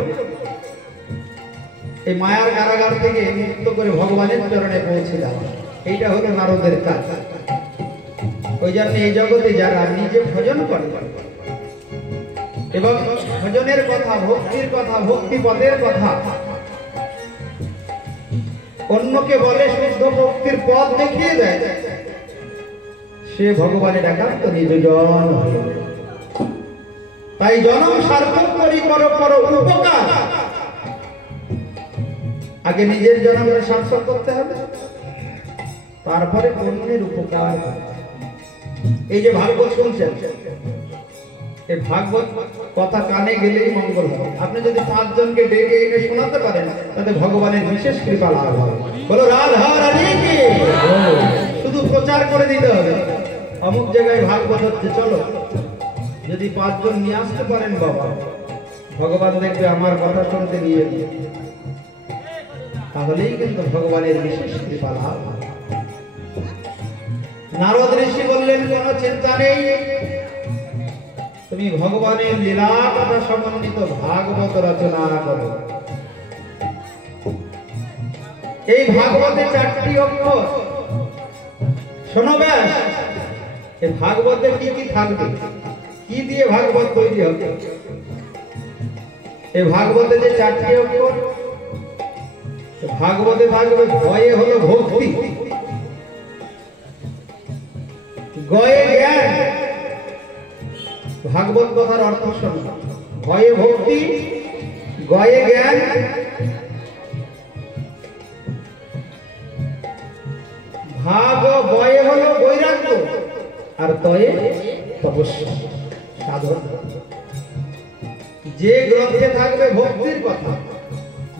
এই মায়ার কারাগার থেকে মুক্ত করে ভগবানের চরণে পৌঁছে দেওয়া, এইটা হলো নারদের কাজ। ওই জন্য এই জগতে যারা নিজে ভজন করে এবং ভজনের কথা, ভক্তির কথা, ভক্তি পদের কথা অন্যকে বলে, শুদ্ধ ভক্তির পথ দেখিয়ে দেয়, সে ভগবানের একান্ত নিজজন। তাই জনম সার্থক করি কর পর উপকার। আগে নিজের জনমের সার্থক করতে হবে, তারপরে অন্যের উপকার। এই যে ভাগবত শুনছেন, এই ভাগবত কথা কানে গেলেই মঙ্গল হবে। আপনি যদি 5 জনকে ডেকে এনে শোনাতে পারেন তাতে ভগবানের বিশেষ কৃপা লাভ হবে। বলো রাধা রানী কি। শুধু প্রচার করে দিতে হবে, অমুক জায়গায় ভাগবত হচ্ছে চলো। যদি 5 জন নিয়ে আসতে পারেন বাবা, ভগবান দেখবে আমার কথা শুনতে নিয়ে দিয়ে, তাহলেই কিন্তু ভগবানের বিশেষ কৃপা লাভ হবে। নারদ ঋষি বললেন কোনো চিন্তা নেই, তুমি ভগবানের লীলা কথা সমন্বিত ভাগবত রচনা করো। এই ভাগবতে 4টি অক্ষর। শোনো ব্যাস, এই ভাগবতে কি কি থাকবে, কি দিয়ে ভাগবত তৈরি হবে? এই ভাগবতে যে 4টি অক্ষর, ভাগবতে থাকবে ভয়ে হলো ভক্তি, গয়ে জ্ঞান। ভাগবত কথার অর্থ শোনো, ভয়ে ভক্তি, গয়ে জ্ঞান, ভাগ বয়ে হলো বৈরাগ্য, আর তয়ে তপস্যা সাধন। যে গ্রন্থে থাকবে ভক্তির কথা,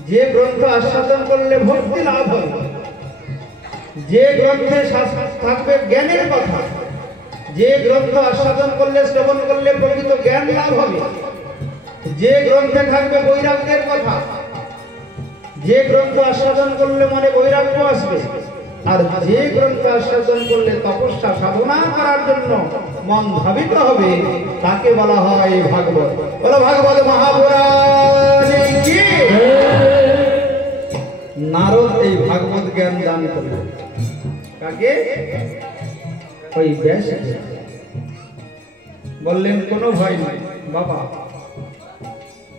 যে গ্রন্থ আস্বাদন করলে ভক্তি লাভ হবে, যে গ্রন্থে থাকবে জ্ঞানের কথা, যে গ্রন্থ আস্বাদন করলে শ্রবণ করলে প্রকৃত জ্ঞান লাভ হবে, যে গ্রন্থে থাকবে বৈরাগ্যের কথা, যে গ্রন্থ আস্বাদন করলে মনে বৈরাগ্য আসবে, আর যে গ্রন্থ আস্বাদন করলে তপস্যা সাধনা করার জন্য মন ধাবিত হবে, তাকে বলা হয় ভাগবত। বলো ভাগবত মহাপুরাণে কি। নারদ এই ভাগবত জ্ঞান দান করলেন কাকে? ওই ব্যাস। বললেন কোনো ভয় নাই বাবা,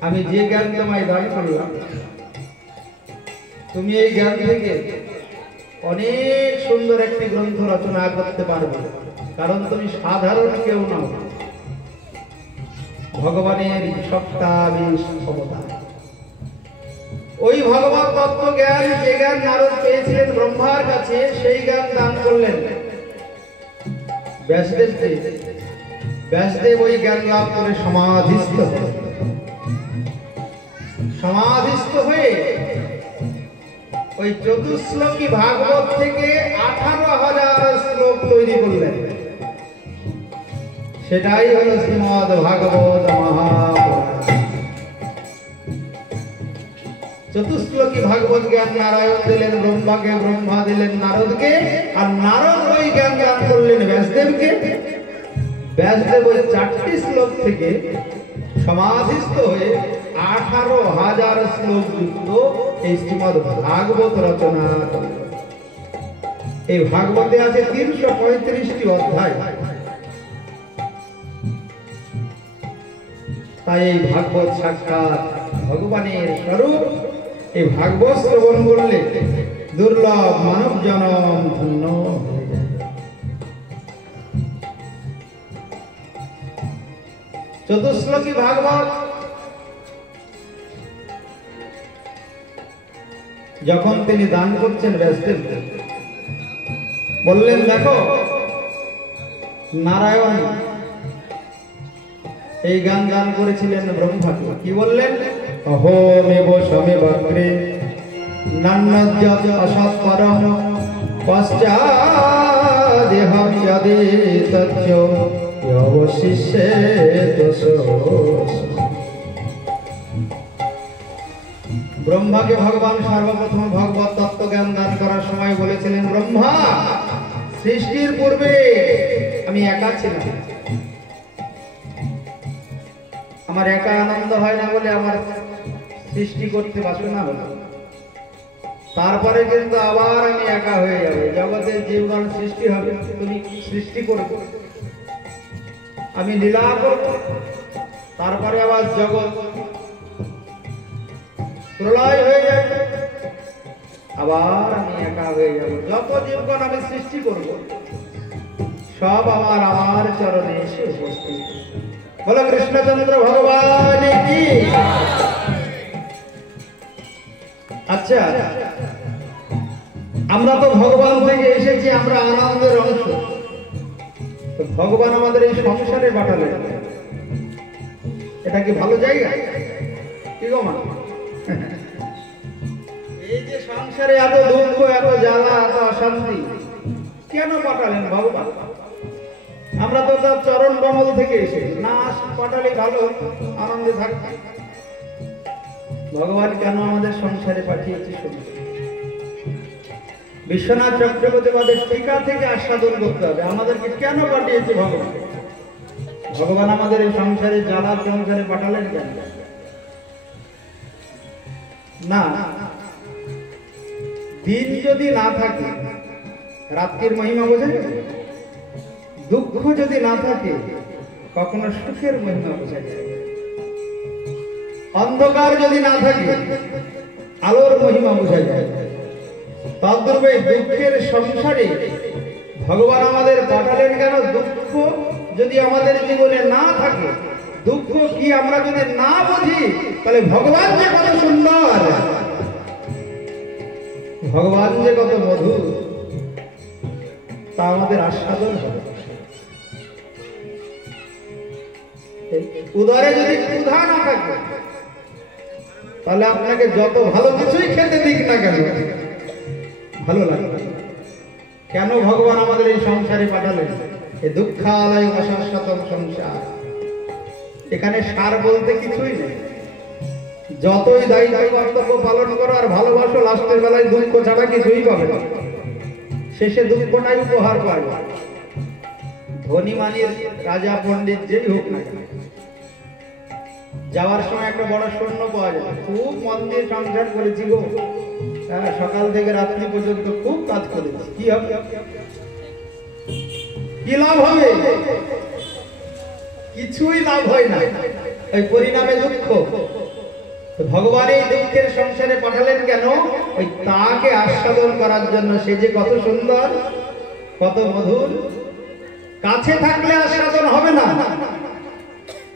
আমি যে জ্ঞান তোমায় দান করলাম, তুমি এই জ্ঞান থেকে অনেক সুন্দর একটি গ্রন্থ রচনা করতে পারবে, কারণ তুমি সাধারণ কেউ নও, ভগবানের সপ্তাবিশ ক্ষমতা। ওই ভগবত তত্ত্ব জ্ঞান, যে জ্ঞান নারদ পেয়েছিলেন ব্রহ্মার কাছে, সেই জ্ঞান দান করলেন ব্যাসদেবকে। ব্যাসদেব ওই জ্ঞান লাভ করে সমাধিস্থ হয়ে ওই চতুশ্লোকী ভাগবত থেকে 18,000 শ্লোক তৈরি করলেন। সেটাই হলো শ্রীমদ ভাগবত মহাপুরাণ। চতুশ্লোকী ভাগবত জ্ঞান নারায়ণ দিলেন ব্রহ্মাকে, ব্রহ্মা দিলেন নারদকে, আর নারদ ওই জ্ঞান দান করলেন ব্যাসদেবকে। ব্যাসদেব ওই 4টি শ্লোক থেকে সমাধিস্থ হয়ে 18,000 শ্লোক যুক্ত এই শ্রীমদ ভাগবত রচনা করলেন। এই ভাগবতে আছে 335টি অধ্যায়। তাই এই ভাগবত সাক্ষাৎ ভগবানের স্বরূপ। এই ভাগবত শ্রবণ করলে দুর্লভ মানব জনম ধন্য হয়ে যায়। চতুশ্লোকী ভাগবত যখন তিনি দান করছেন ব্যাসদেবকে, বললেন দেখো নারায়ণ এই গান গান করেছিলেন ব্রহ্মাকে। কি বললেন? অহমেব সমেবাগ্রে নান্যদ্যৎ অসৎপরম পশ্চাদেহম যদেতচ্চ অবশিষ্যেত স। ব্রহ্মাকে ভগবান সর্বপ্রথম ভগবত তত্ত্ব জ্ঞান দান করার সময় বলেছিলেন, ব্রহ্মা সৃষ্টির পূর্বে আমি একা ছিলাম, আমার একা আনন্দ হয় না বলে আমার সৃষ্টি করতে বাসনা হলো। তারপরে কিন্তু আবার আমি একা হয়ে যাবে, জগতের জীবগণ সৃষ্টি হবে, তুমি সৃষ্টি করবে, আমি লীলা করব, তারপরে আবার জগৎ প্রলয় হয়ে যাবে, আবার আমি একা হয়ে যাব। যত জীবগণ আমি সৃষ্টি করব সব আমার চরণে এসে উপস্থিত। বলো কৃষ্ণচন্দ্র ভগবান কি। আচ্ছা, আমরা তো ভগবান থেকে এসেছি, আমরা আনন্দের অংশ। ভগবান আমাদের এই সংসারে পাঠালেন, এটা কি ভালো জায়গা? কি গো মা? এই যে সংসারে এত দুঃখ, এত জ্বালা, এত অশান্তি কেন পাঠালেন ভগবান? আমরা তো তার চরণ কমল থেকে এসেছি, না পাঠালে ভালো আনন্দে থাকতে। ভগবান কেন আমাদের সংসারে পাঠিয়েছে শুনুন। বিশ্বনাথ চক্রবর্তী বাদের টিকা থেকে আস্বাদন করতে হবে আমাদেরকে কেন পাঠিয়েছে ভগবান। ভগবান আমাদের এই সংসারে জ্বালার সংসারে পাঠালেন কেন? না, দিন যদি না থাকে রাত্রির মহিমা বোঝা যায়, দুঃখ যদি না থাকে কখনো সুখের মহিমা বোঝা যায়, অন্ধকার যদি না থাকে আলোর মহিমা বোঝা যায়। তদ্রূপে দুঃখের সংসারে ভগবান আমাদের পাঠালেন কেন? দুঃখ যদি আমাদের জীবনে না থাকে, দুঃখ কি আমরা যদি না বুঝি, তাহলে ভগবান যে কত সুন্দর, ভগবান যে কত মধুর তা আমাদের আস্বাদন হবে। উদরে যদি ক্ষুধা না থাকে তাহলে আপনাকে যত ভালো কিছুই খেতে দিক না কেন ভালো লাগবে। কেন ভগবান আমাদের এই সংসারে পাঠালেন? এই দুঃখালয় অশাশ্বতম সংসার, এখানে সার বলতে কিছুই নেই। যতই দায়িত্ব কর্তব্য পালন করো আর ভালোবাসো, লাস্টের বেলায় দুঃখ ছাড়া কিছুই পাবে না, শেষে দুঃখটাই উপহার পাবে। ধনী মানের রাজা পণ্ডিত যেই হোক না, যাওয়ার সময় একটা বড় সৈন্য পাওয়া যায়, খুব মন দিয়ে সংসার করেছি গো, সকাল থেকে রাত্রি পর্যন্ত খুব কাজ করেছি, কি হবে? কি লাভ হবে? কিছুই লাভ হয় না, ওই পরিণামে দুঃখ। ভগবান এই দুঃখের সংসারে পাঠালেন কেন? ওই তাকে আস্বাদন করার জন্য। সে যে কত সুন্দর, কত মধুর, কাছে থাকলে আস্বাদন হবে না।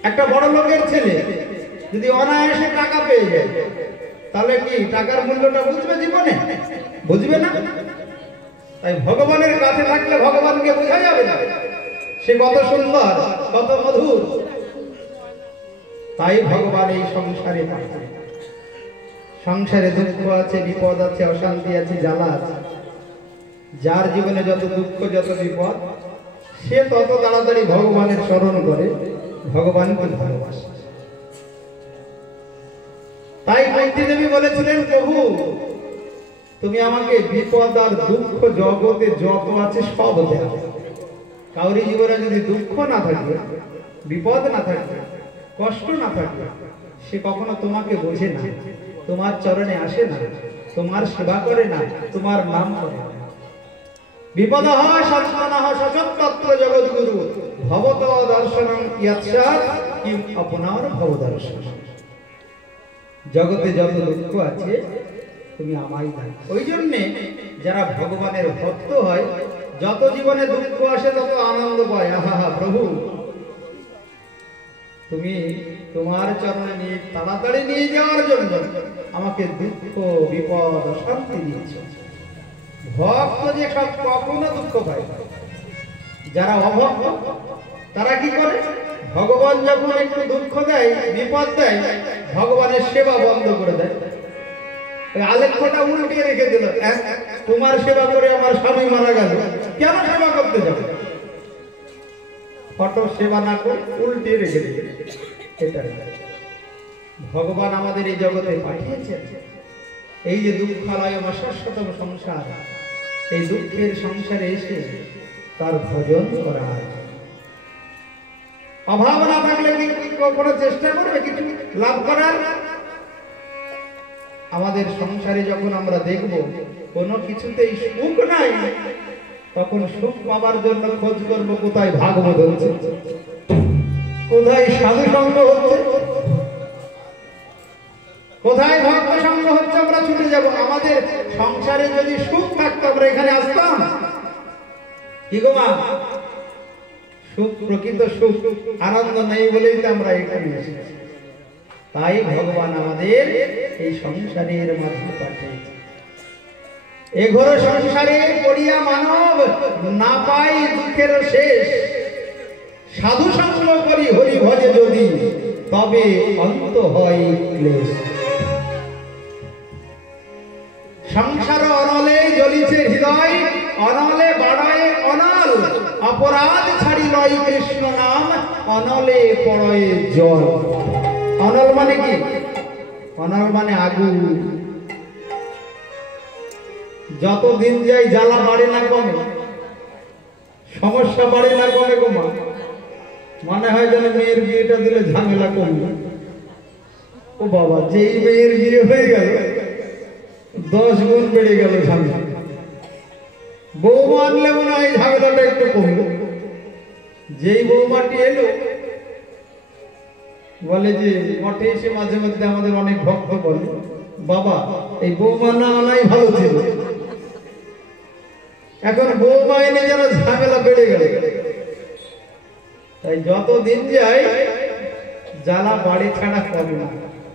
একটা বড় লোকের ছেলে যদি অনায়াসে টাকা পেয়ে যায়, তাহলে কি টাকার মূল্যটা বুঝবে জীবনে? বুঝবে না। তাই ভগবানের কাছে থাকলে ভগবানকে বোঝা যাবে না, সে কত সুন্দর, কত মধুর। তাই ভগবান এই সংসারে পাঠালেন। সংসারে দুঃখ আছে, বিপদ আছে, অশান্তি আছে, জ্বালা আছে। যার জীবনে যত দুঃখ, যত বিপদ, সে তত তাড়াতাড়ি ভগবানের স্মরণ করে, ভগবানকে ভালোবাসে। তাই কুন্তী দেবী বলেছিলেন, প্রভু তুমি আমাকে বিপদ আর দুঃখ জগতে যত আছে সব দাও। কাউরি জীবনে যদি দুঃখ না থাকে, বিপদ না থাকে, কষ্ট না থাকে, সে কখনো তোমাকে বোঝে না, তোমার চরণে আসে না, তোমার সেবা করে না, তোমার নাম করে না। विपदः शान्तनः सचत्तत्र जगद्गुरु भवत दर्शनम यत्सात् किम अपनार भव दर्शन। जगते যত দুঃখ আছে তুমি আমায় দাও। ওই জন্য যারা ভগবানের ভক্ত হয় যত জীবনে দুঃখ আসে তত আনন্দ পায়। আহা প্রভু তুমি তোমার চরণে নিয়ে তাড়াতাড়ি নিয়ে যাওয়ার জন্য আমাকে দুঃখ বিপদ অশান্তি দিয়েছো। ভক্ত যে সব কখনো দুঃখ পায় না। যারা অভক্ত তারা কি করে, ভগবান যখন একটু দুঃখ দেয় বিপদ দেয় ভগবানের সেবা বন্ধ করে দেয়। আলেখ্যটা উল্টিয়ে রেখে দিল, তোমার সেবা করে আমার স্বামী মারা গেল, কেন সেবা করতে যাবে? ফটো সেবা না করে উল্টিয়ে রেখে দিল। এটা ভগবান আমাদের এই জগতে পাঠিয়েছেন এই যে দুঃখালয় শাশ্বতম সংসার, এই দুঃখের সংসারে এসে তার ভজন করার। অভাব না থাকলে কোনো চেষ্টা করবে কিছু লাভ করার? আমাদের সংসারে যখন আমরা দেখব কোনো কিছুতেই সুখ নাই, তখন সুখ পাবার জন্য খোঁজ করবো কোথায় ভাগবত হচ্ছে, কোথায় সাধু সঙ্গ হচ্ছে, কোথায় ভক্ত সঙ্গ হচ্ছে, আমরা ছুটে যাব। আমাদের সংসারে যদি সুখ থাকতো আমরা এখানে আসতাম? কি গো মা, সুখ প্রকৃত সুখ আনন্দ নেই বলেই তো আমরা এখানে এসেছি। তাই ভগবান আমাদের এই সংসারের মাঝে পাঠিয়েছে। এ ঘোর সংসারে পড়িয়া মানব না পাই দুঃখের শেষ, সাধু সঙ্গ করি হরি ভজে যদি তবে অন্ত হয় ক্লেশ। সংসার অনলে জ্বলিছে হৃদয়, অনলে বাড়ায় অনল, অপরাধ ছাড়ি লয় কৃষ্ণ নাম, অনলে পড়য়ে জল। অনল মানে কি? অনল মানে আগুন। যত দিন যায় জ্বালা বাড়ে না কমে, সমস্যা বাড়ে না কমে কমা। মনে হয় যেন মেয়ের বিয়েটা দিলে ঝামেলা কমবে। ও বাবা, যেই মেয়ের বিয়ে হয়ে গেল 10 গুণ বেড়ে গেল ঝামেলা। বৌমা আনলে মনে হয় ঝামেলাটা একটু কমবে। যেই বৌমাটি এলো বলে যে মঠে এসে মাঝে মধ্যে আমাদের অনেক ভক্ত বলে, বাবা এই বৌমা না আনাই ভালো ছিল। এখন বৌমা এনে যেন ঝামেলা বেড়ে গেল। তাই যত দিন যায় জ্বালা বাড়ি ছাড়া কমে না।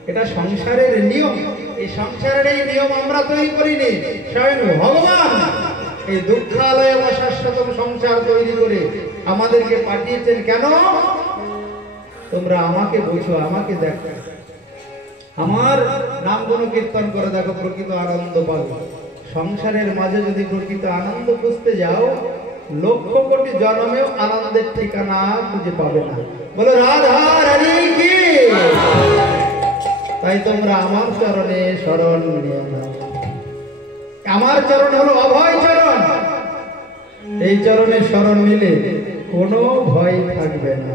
এটা সংসারের নিয়ম। এই সংসারের এই নিয়ম আমরা তৈরি করিনি, স্বয়ং ভগবান এই দুঃখালয় শাশ্বতম সংসার তৈরি করে আমাদেরকে পাঠিয়েছেন। কেন? তোমরা আমাকে বোঝো, আমাকে দেখো, আমার নাম গুণ কীর্তন করে দেখো, প্রকৃত আনন্দ পাবে। সংসারের মাঝে যদি প্রকৃত আনন্দ খুঁজতে যাও, লক্ষ কোটি জন্মেও আনন্দের ঠিকানা খুঁজে পাবে না। বলো রাধা রানী কি? তাই তোমরা আমার চরণে শরণ নিয়ে নাও। আমার চরণ হলো অভয় চরণ। এই চরণে শরণ নিলে কোনো ভয় থাকবে না।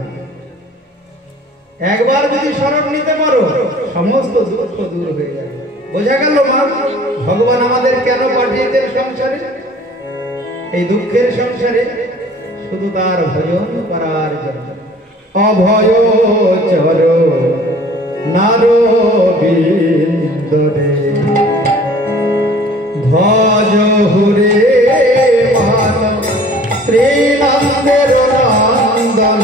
একবার যদি শরণ নিতে পারো সমস্ত দুঃখ দূর হয়ে যাবে। বোঝা গেল মা, ভগবান আমাদের কেন পাঠিয়েছেন সংসারে? এই দুঃখের সংসারে শুধু তার ভজন করার জন্য। অভয় চরণ নারবিন্দরে ভজ হুরে মান শ্রীনন্দের নন্দন,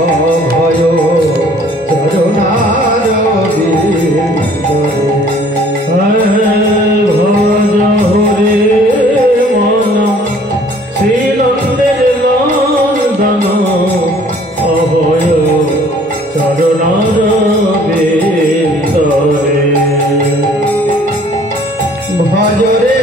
অভয় চরণারবিন্দরে ভজ হুরে মান শ্রীনন্দের নন্দন, অভয় চরণারবিন্দরে। ভজরে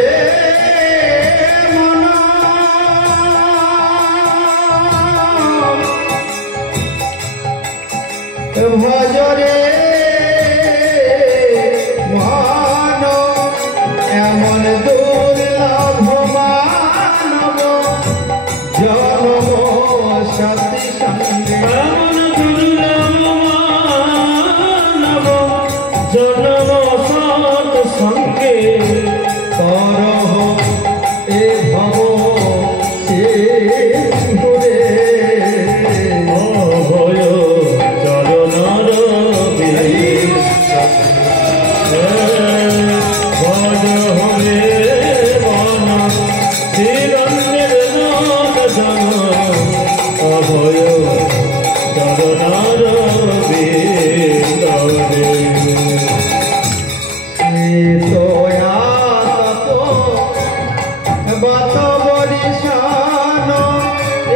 বাত বরিশান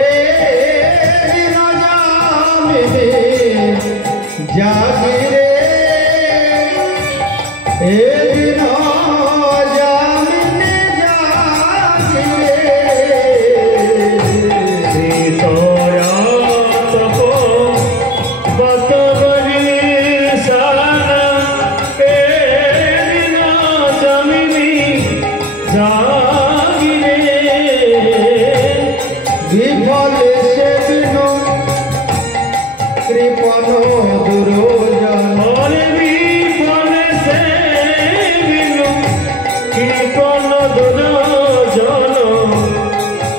এ দিন জামিনে জাগিরে এ দিন জামিনে জাগিরে সীতয়া তপ বাত বরিশান এ দিন জামিনী জাগিরে বিফলে সে দিন কৃপণ দুর্জন মনে বিফলে সে দিন কৃপণ দুর্জন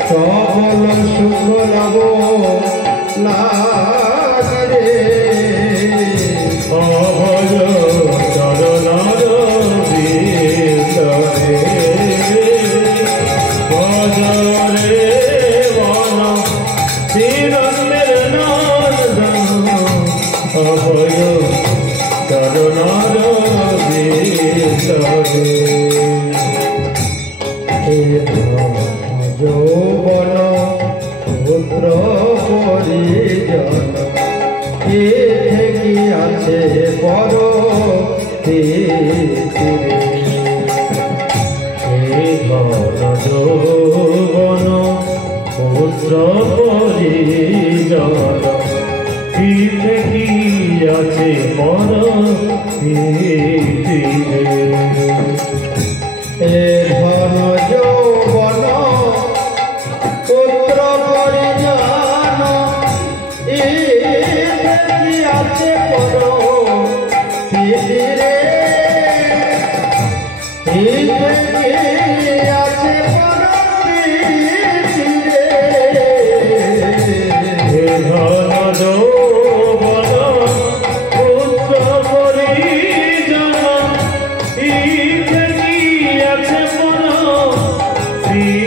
সফল সুখ লাভ লাগে অভয় চরণার ভিতরে ভজরে বন চিরন্দের নন্দন অভয় চরণার ভিতরে যৌবন পুত্র পরিজন এ কি আছে পর যৌবন পুত্র পরিজন পিঠে কি আছে পর এ ধন যৌবন পুত্র পরিজন এ কি আছে পর রে আছে পর ধন যৌবন পুত্র পরিজন ইতে কি আছে পর রে ইতে কি আছে পর রে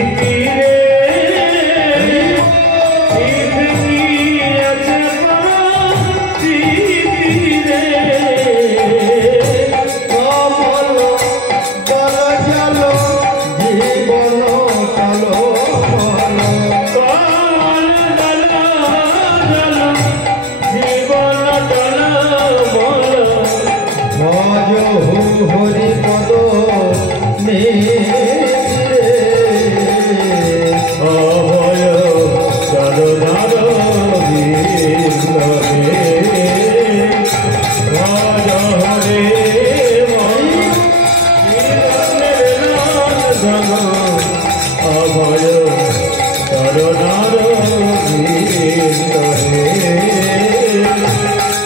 কমল বল জল জীবন কাল কমল দল জল জীবন টলমল ভজ হরি পদ নে অভয় চরণার ভিতরে ভজ হরে নন্দন অভয় চরণার ভিতরে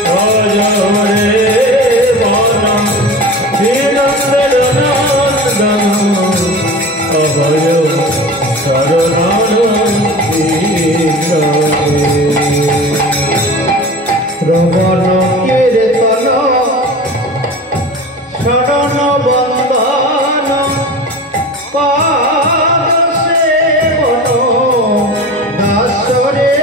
ভজ হরে বন শ্রীনন্দন নন্দন অভয় চরণার ভিতরে শ্রবণ কীর্তন শরণ বন্দন পাদ সেবন দাসরে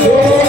Oh